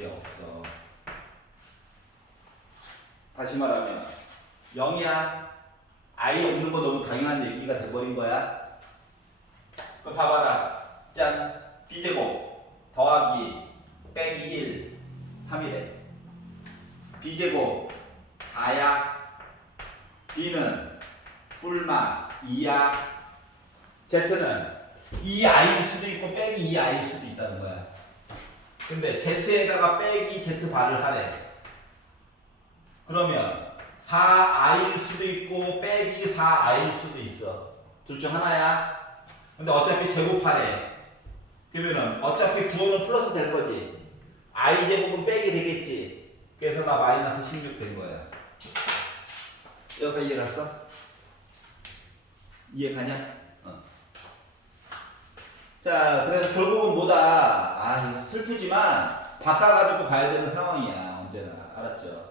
얘 없어. 다시 말하면 0이야. 아이 없는 거 너무 당연한 얘기가 돼버린 거야. 그 봐봐라. 짠. b제곱 더하기 빼기 1 3이래. b제곱 4야. b는 뿔마 2야. z는 2i일 수도 있고 빼기 2i일 수도 있다는 거야. 근데 z에다가 빼기 z바를 하래. 그러면 4i일 수도 있고 빼기 4i일 수도 있어. 둘 중 하나야. 근데 어차피 제곱하래. 그러면은 어차피 부호는 플러스 될 거지. i 제곱은 빼기 되겠지. 그래서 나 마이너스 16 된 거야. 여기까지 이해 갔어? 이해 가냐? 자, 그래서 결국은 뭐다? 아, 이거 슬프지만 바꿔가지고 가야 되는 상황이야. 언제나. 알았죠?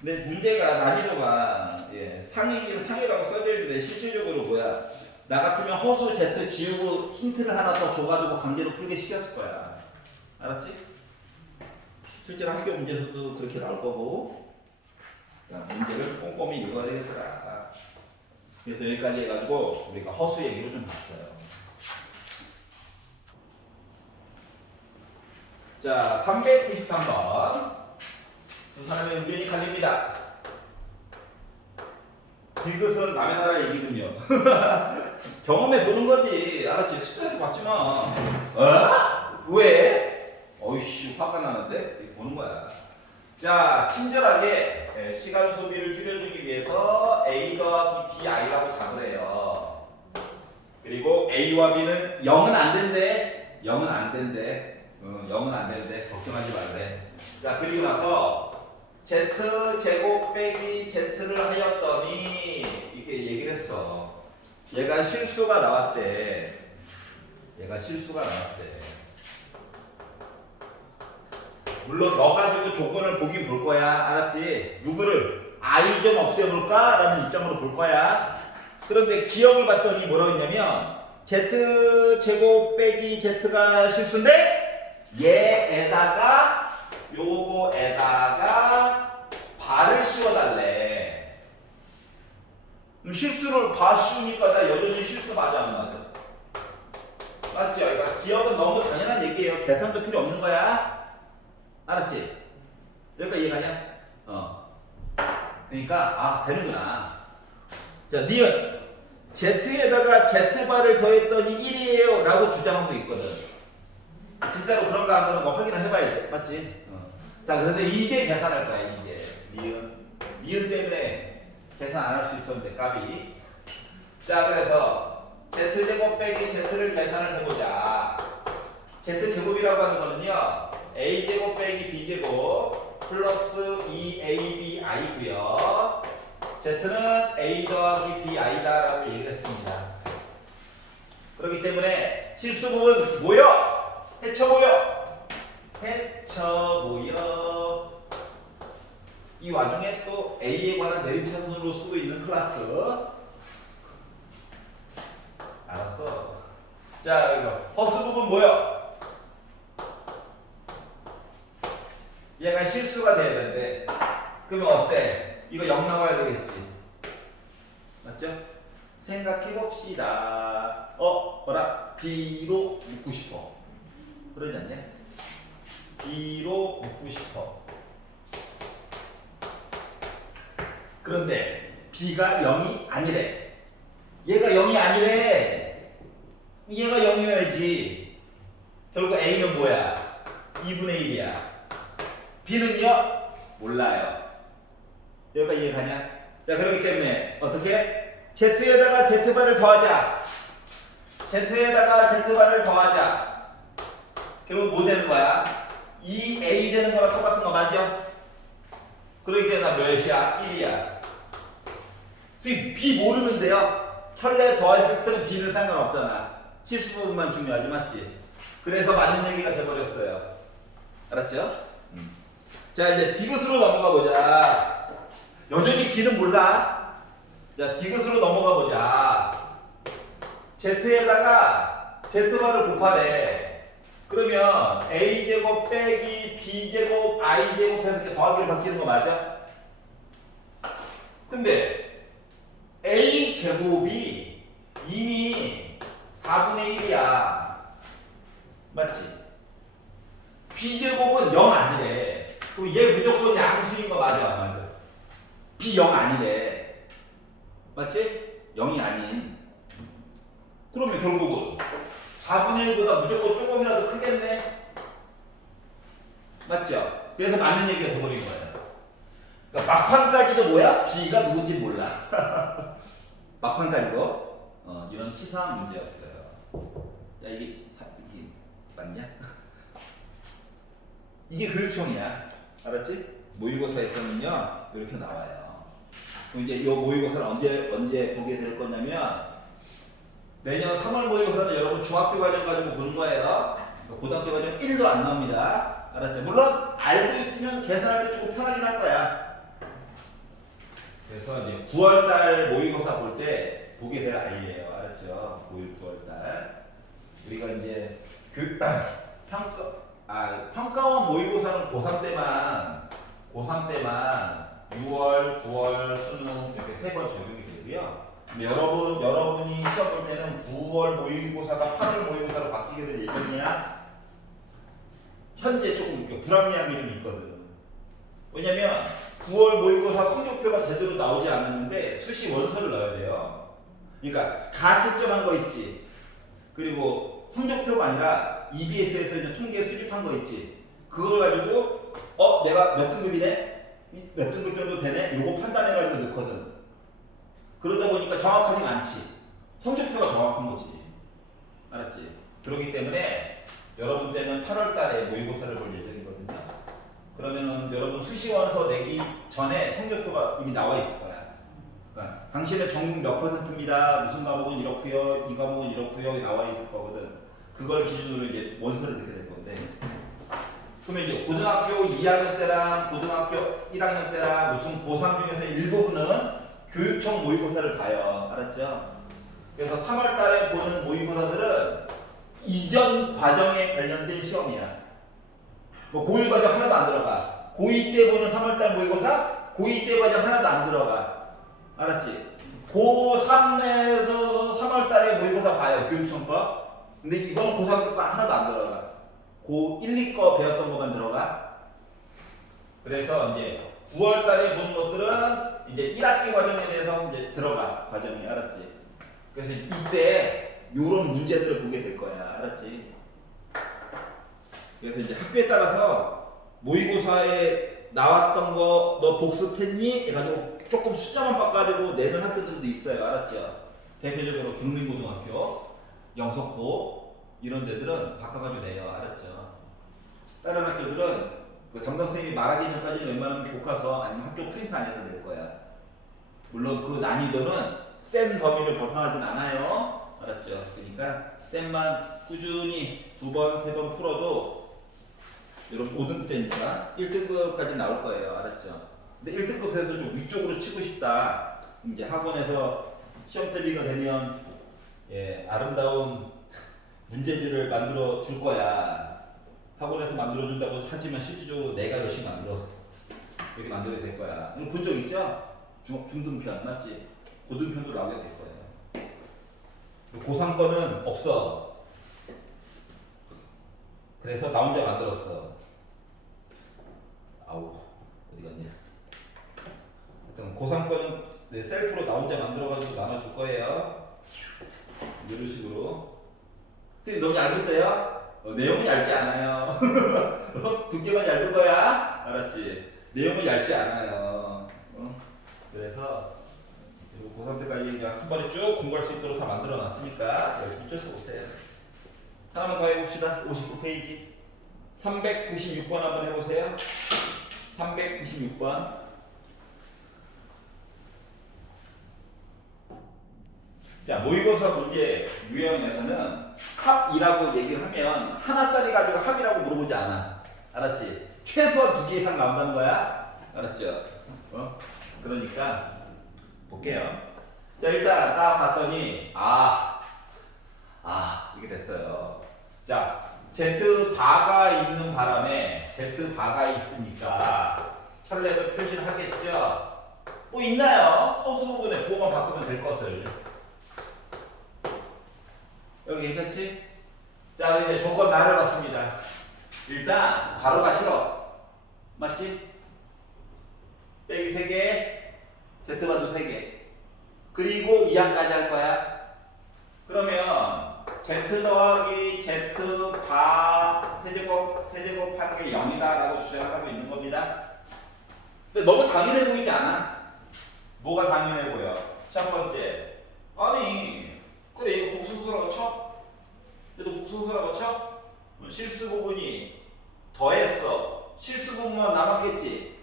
근데 문제가 난이도가 상이긴 상이라고 써져 있는데 실질적으로 뭐야? 나 같으면 허수 Z 지우고 힌트를 하나 더 줘가지고 강제로 풀게 시켰을 거야. 알았지? 실제로 학교 문제에서도 그렇게 나올 거고. 문제를 꼼꼼히 읽어야 되겠더라. 그래서 여기까지 해가지고 우리가 허수 얘기를 좀 봤어요. 자, 393번. 두 사람의 의견이 갈립니다. 딜것은 남의 나라 얘기군요. 경험해 보는 거지. 알았지? 스트레스 받지 마. 어? 왜? 어이씨, 화가 나는데? 이거 보는 거야. 자, 친절하게 시간 소비를 줄여주기 위해서 A 더하기 BI라고 잡을 해요. 그리고 A와 B는 0은 안 된대. 0은 안 된대. 0은 안 되는데 걱정하지 말래. 자, 그리고 나서 Z 제곱 빼기 Z를 하였더니 이렇게 얘기를 했어. 얘가 실수가 나왔대. 얘가 실수가 나왔대. 물론 너 가지고 조건을 보긴 볼 거야. 알았지? 누구를 I 좀 없애볼까? 라는 입장으로 볼 거야. 그런데 기억을 봤더니 뭐라고 했냐면 Z 제곱 빼기 Z가 실수인데 얘에다가 요거에다가 발을 씌워달래. 그럼 실수를 봐 씌우니까 나 여전히 실수 맞아 안 맞아? 맞지? 그러니까 기억은 너무 당연한 얘기예요. 계산도 필요 없는 거야. 알았지? 여기까지 이해가냐? 그러니까 되는구나. 자, 니은 Z에다가 Z바를 더했더니 1이에요 라고 주장하고 있거든. 진짜로 그런가 안 그런가 확인을 해봐야지. 맞지? 자, 그래서 이제 계산할 거야. 이제 니은 때문에 계산 안 할 수 있었는데 까비. 자, 그래서 Z제곱 빼기 Z를 계산을 해보자. Z제곱이라고 하는 거는요 A제곱 빼기 B제곱 플러스 2ABI고요 Z는 A 더하기 BI다 라고 얘기를 했습니다. 그렇기 때문에 실수 부분 모여! 해쳐 모여! 해쳐 모여! 이 와중에 또 A에 관한 내림차순으로 쓰고 있는 클래스. 알았어. 자, 이거 허수 부분 모여! 얘가 실수가 돼야 되는데 그러면 어때? 이거 0 나와야 되겠지. 맞죠? 생각해봅시다. 뭐라? B로 묻고 싶어. 그러지 않냐? B로 묻고 싶어. 그런데 B가 0이 아니래. 얘가 0이 아니래. 얘가 0이어야지. 결국 A는 뭐야? 2분의 1이야. B는요? 몰라요. 여기가 이해가냐? 자, 그렇기 때문에 어떻게? Z에다가 Z바를 더하자. Z에다가 Z바를 더하자. 결국 뭐 되는 거야? 2A 되는 거랑 똑같은 거 맞죠? 그렇기 때문에 나 몇이야? 1이야. 선생님 B 모르는데요? 혈내 더했을 때는 B는 상관없잖아. 실수 부분만 중요하지, 맞지? 그래서 맞는 얘기가 돼버렸어요. 알았죠? 자, 이제 디귿으로 넘어가 보자. 여전히 B는 몰라. 자, 디귿으로 넘어가 보자. Z에다가 Z바를 곱하래. 그러면 A제곱 빼기 B제곱 I제곱 해서 이렇게 더하기로 바뀌는 거 맞아? 근데 A제곱이 이미 4분의 1이야. 맞지? B제곱은 0 아니래. 그럼 얘 무조건 양수인 거 맞아, 안 맞아? B 0 아니래. 맞지? 0이 아닌. 그러면 결국은 4분의 1보다 무조건 조금이라도 크겠네? 맞죠? 그래서 맞는 얘기가 돼버린 거예요. 그러니까 막판까지도 뭐야? B가 누군지 몰라. 막판까지도 이런 치사한 문제였어요. 야, 이게 맞냐? 이게 교육청이야. 알았지? 모의고사에서는요, 이렇게 나와요. 그럼 이제 이 모의고사를 언제 보게 될 거냐면, 내년 3월 모의고사는 여러분 중학교 과정 가지고 보는 거예요. 고등학교 과정 1도 안 나옵니다. 알았죠? 물론, 알고 있으면 계산할 때 조금 편하긴 할 거야. 그래서 이제 9월달 모의고사 볼 때 보게 될 아이예요. 알았죠? 9월달. 우리가 이제 평가원 모의고사는 고3 때만 6월, 9월, 수능 이렇게 3번 적용이 되고요. 여러분이 시험 볼 때는 9월 모의고사가 8월 모의고사로 바뀌게 될 예정이야. 현재 조금 불합리한 게 좀 있거든. 왜냐면 9월 모의고사 성적표가 제대로 나오지 않았는데 수시 원서를 넣어야 돼요. 그러니까 가채점한 거 있지. 그리고 성적표가 아니라 EBS에서 이제 통계 수집한 거 있지. 그걸 가지고 내가 몇 등급이네? 몇 등급 정도 되네? 요거 판단해가지고 넣거든. 그러다 보니까 정확하지 않지. 성적표가 정확한 거지. 알았지? 그렇기 때문에 여러분 때는 8월 달에 모의고사를 볼 예정이거든요. 그러면은 여러분 수시원서 내기 전에 성적표가 이미 나와 있을 거야. 그러니까 당신의 전국 몇 %입니다. 무슨 과목은 이렇고요. 이 과목은 이렇고요. 나와 있을 거거든. 그걸 기준으로 이제 원서를 넣게 될 건데. 그러면 이제 고등학교 2학년 때랑 고등학교 1학년 때랑 무슨 고3 중에서 일부분은 교육청 모의고사를 봐요. 알았죠? 그래서 3월 달에 보는 모의고사들은 이전 과정에 관련된 시험이야. 고1 과정 하나도 안 들어가. 고2 때 보는 3월달 모의고사, 고2 때 과정 하나도 안 들어가. 알았지? 고3에서 3월달에 모의고사 봐요. 교육청 거. 근데 이거는 고3 거 하나도 안 들어가. 고1, 2거 배웠던 것만 들어가. 그래서 이제 9월달에 보는 것들은 이제 1학기 과정에 대해서 이제 들어가. 과정이. 알았지? 그래서 이때 요런 문제들을 보게 될 거야. 알았지? 그래서 이제 학교에 따라서 모의고사에 나왔던 거 너 복습했니? 해가지고 조금 숫자만 바꿔가지고 내는 학교들도 있어요. 알았죠? 대표적으로 중림고등학교, 영석고 이런 데들은 바꿔가지고 내요. 알았죠? 다른 학교들은 그 담당 선생님이 말하기 전까지는 웬만하면 교과서 아니면 학교 프린트 안에서 낼 거야. 물론 그 난이도는 센 범위를 벗어나진 않아요. 알았죠? 그러니까 쌤만 꾸준히 2번, 3번 풀어도 여러분 5등급 되니까 1등급까지 나올 거예요. 알았죠? 근데 1등급에서 좀 위쪽으로 치고 싶다. 이제 학원에서 시험 대비가 되면 아름다운 문제지를 만들어 줄 거야. 학원에서 만들어 준다고 하지만 실질적으로 내가 열심히 이렇게 만들어야 될 거야. 이거 본 적 있죠? 중등편 맞지? 고등편도 나오게 될 거예요. 고3 거는 없어. 그래서 나 혼자 만들었어. 아우 어디 갔냐? 하여튼 고3 거는 셀프로 나 혼자 만들어가지고 나눠줄 거예요. 이런 식으로. 선생님 너무 얇은데요? 내용은 얇지 않아요. 두께만 얇은 거야. 알았지? 내용은 얇지 않아요. 그래서 고3 때까지 그냥 한 번에 쭉 공부할 수 있도록 다 만들어 놨으니까 열심히 쫓아보세요. 하나만 더 해봅시다. 59페이지 396번 한번 해보세요. 396번. 자, 모의고사 문제 유형에서는 합이라고 얘기를 하면 하나짜리 가지고 합이라고 물어보지 않아. 알았지? 최소한 2개 이상 나온다는 거야. 알았죠? 그러니까 볼게요. 자, 일단 딱 봤더니 이게 됐어요. 자, Z바가 있는 바람에 Z바가 있으니까 혈례도 표시를 하겠죠. 뭐 있나요? 허수 부분에 부호만 바꾸면 될 것을. 여기 괜찮지? 자, 이제 조건 나를 봤습니다. 일단 괄호가 싫어. 맞지? 빼기 3개, Z만두 3개. 그리고 이항까지 할 거야. 그러면 Z 더하기 Z 바 세제곱한 게 0이다 라고 주장을 하고 있는 겁니다. 근데 너무 당연해 보이지 않아? 뭐가 당연해 보여? 첫 번째, 아니 그래 이거 복수수라고 쳐? 그래도 복수수라고 쳐? 실수 부분이 더했어. 실수 부분만 남았겠지.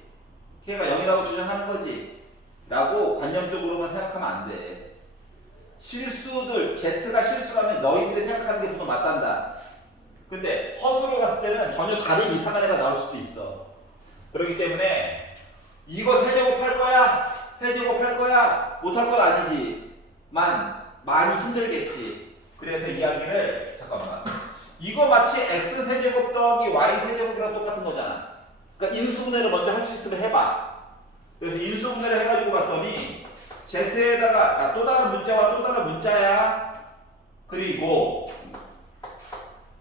걔가 0이라고 주장하는 거지 라고 관념적으로만 생각하면 안 돼. 실수들, Z가 실수라면 너희들이 생각하는 게 무슨 맞단다. 근데 허수로 갔을 때는 전혀 다른 이상한 애가 나올 수도 있어. 그렇기 때문에 이거 세제곱할 거야? 세제곱할 거야? 못할 건 아니지만 많이 힘들겠지. 그래서 이야기를 잠깐만. 이거 마치 x 세제곱 더하기 y 세제곱이랑 똑같은 거잖아. 그러니까 인수분해를 먼저 할 수 있으면 해봐. 그래서 인수분해를 해가지고 봤더니 Z에다가 또 다른 문자와 또 다른 문자야. 그리고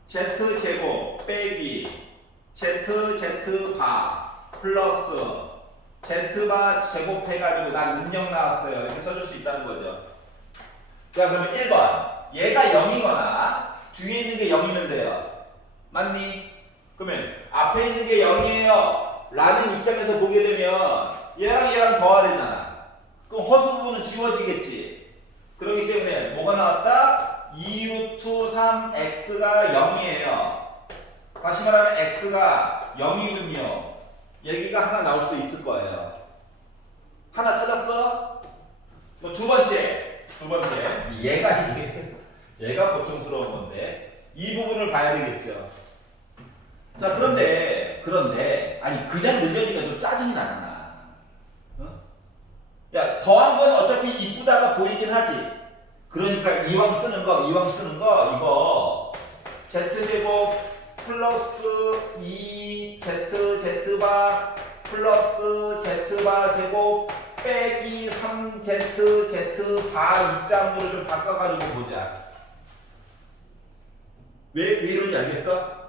Z제곱 빼기 ZZ바 플러스 Z바 제곱해가지고 난 능력 나왔어요. 이렇게 써줄 수 있다는 거죠. 자, 그러면 1번. 얘가 0이거나 뒤에 있는 게 0이면 돼요. 맞니? 그러면 앞에 있는 게 0이에요 라는 입장에서 보게 되면 얘랑 더해야 되잖아. 그럼 허수 부분은 지워지겠지. 그렇기 때문에 뭐가 나왔다? 2루트 3x가 0이에요. 다시 말하면 x가 0이군요. 얘기가 하나 나올 수 있을 거예요. 하나 찾았어? 두 번째. 얘가 고통스러운 건데 이 부분을 봐야 되겠죠. 자, 그런데 아니 그냥 늘려니까 좀 짜증이 나잖아. 야, 더한 건 어차피 이쁘다가 보이긴 하지. 그러니까 이왕 쓰는 거 이거 z제곱 플러스 2z z바 플러스 z바 제곱 빼기 3z z바 입장으로 좀 바꿔가지고 보자. 왜 이런지 알겠어?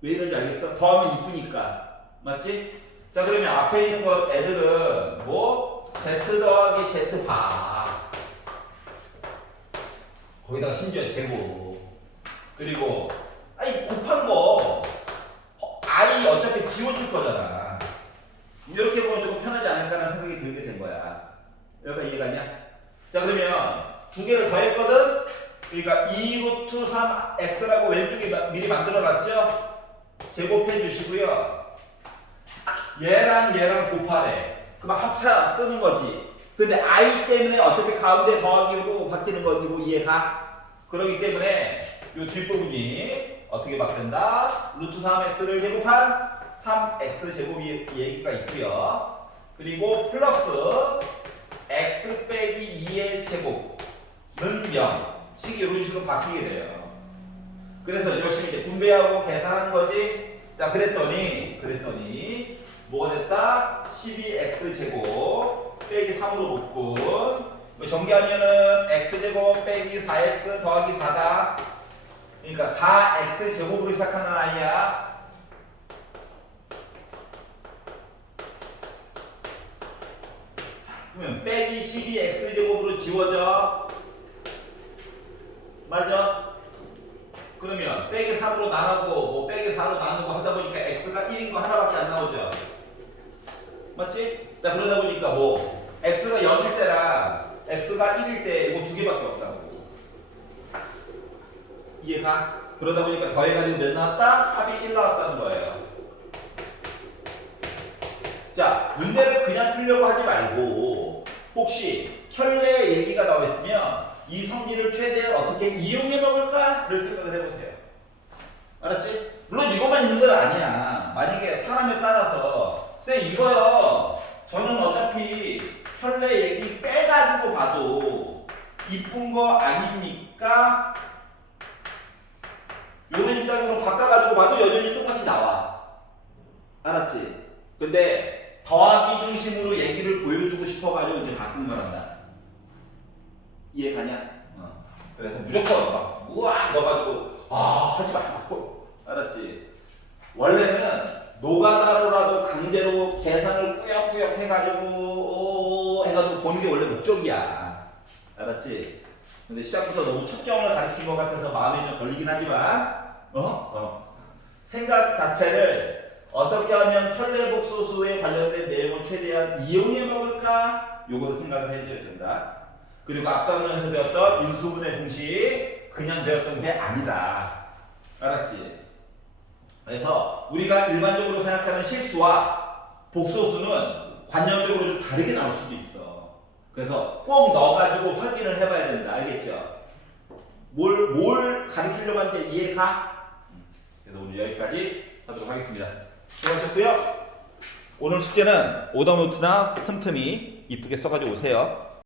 왜 이런지 알겠어? 더하면 이쁘니까. 맞지? 자, 그러면 앞에 있는 거 애들은 뭐? Z 더하기 Z 바 거기다가 심지어 제곱 그리고 아니 곱한 거 I 어차피 지워줄 거잖아. 이렇게 보면 조금 편하지 않을까라는 생각이 들게 된 거야. 여기가 이해가냐? 자, 그러면 두 개를 더했거든? 그러니까 2루트 3x라고 왼쪽에 미리 만들어놨죠? 제곱해 주시고요. 얘랑 곱하래. 그럼 합차 쓰는 거지. 근데 I 때문에 어차피 가운데 더하기로 바뀌는 거고 이해가? 그렇기 때문에 이 뒷부분이 어떻게 바뀐다? 루트 3x를 제곱한 3x 제곱이 얘기가 있고요. 그리고 플러스 x 빼기 2의 제곱은 0. 식이 이런 식으로 바뀌게 돼요. 그래서 열심히 이제 분배하고 계산하는 거지. 자, 그랬더니 뭐가 됐다? 12x 제곱 빼기 3으로 묶은 이거 전개하면은 x제곱 빼기 4x 더하기 4다. 그러니까 4x 제곱으로 시작하는 아이야. 그러면 빼기 12x 제곱으로 지워져. 맞아? 그러면 빼기 3으로 나누고 뭐 빼기 4로 나누고 하다 보니까 x가 1인 거 하나밖에 안 나오죠. 맞지? 자, 그러다 보니까 뭐 x가 0일 때랑 x가 1일 때 이거 두 개밖에 없다고. 이해가? 그러다 보니까 더해가지고 몇 나왔다? 합이 1 나왔다는 거예요. 자, 문제를 그냥 풀려고 하지 말고 혹시 혈례 얘기가 나와 있으면 이 성질을 최대한 어떻게 이용해 먹을까를 생각을 해보세요. 알았지? 물론 이것만 있는 건 아니야. 만약에 사람에 따라서 쌤 이거요. 저는 어차피 혈내 얘기 빼가지고 봐도 이쁜 거 아닙니까? 이런 입장으로 바꿔가지고 봐도 여전히 똑같이 나와. 알았지? 근데 더하기 중심으로 얘기를 보여주고 싶어가지고 이제 바꾼 거란다. 이해 가냐? 그래서 무조건 막 우악 넣어가지고 하지 말고. 알았지? 원래는 노가다로라도 강제로 계산을 꾸역꾸역 해가지고 보는 게 원래 목적이야. 알았지? 근데 시작부터 너무 척정을 가리킨 것 같아서 마음에 좀 걸리긴 하지만 생각 자체를 어떻게 하면 혈내복소수에 관련된 내용을 최대한 이용해 먹을까? 요거를 생각을 해줘야 된다. 그리고 아까 면에서 배웠던 인수분해 공식 그냥 배웠던 게 아니다. 알았지? 그래서 우리가 일반적으로 생각하는 실수와 복소수는 관념적으로 좀 다르게 나올 수도 있어. 그래서 꼭 넣어가지고 확인을 해봐야 된다. 알겠죠? 뭘 가리키려고 하는지 이해가? 그래서 오늘 여기까지 하도록 하겠습니다. 수고하셨고요. 오늘 숙제는 오더노트나 틈틈이 이쁘게 써가지고 오세요.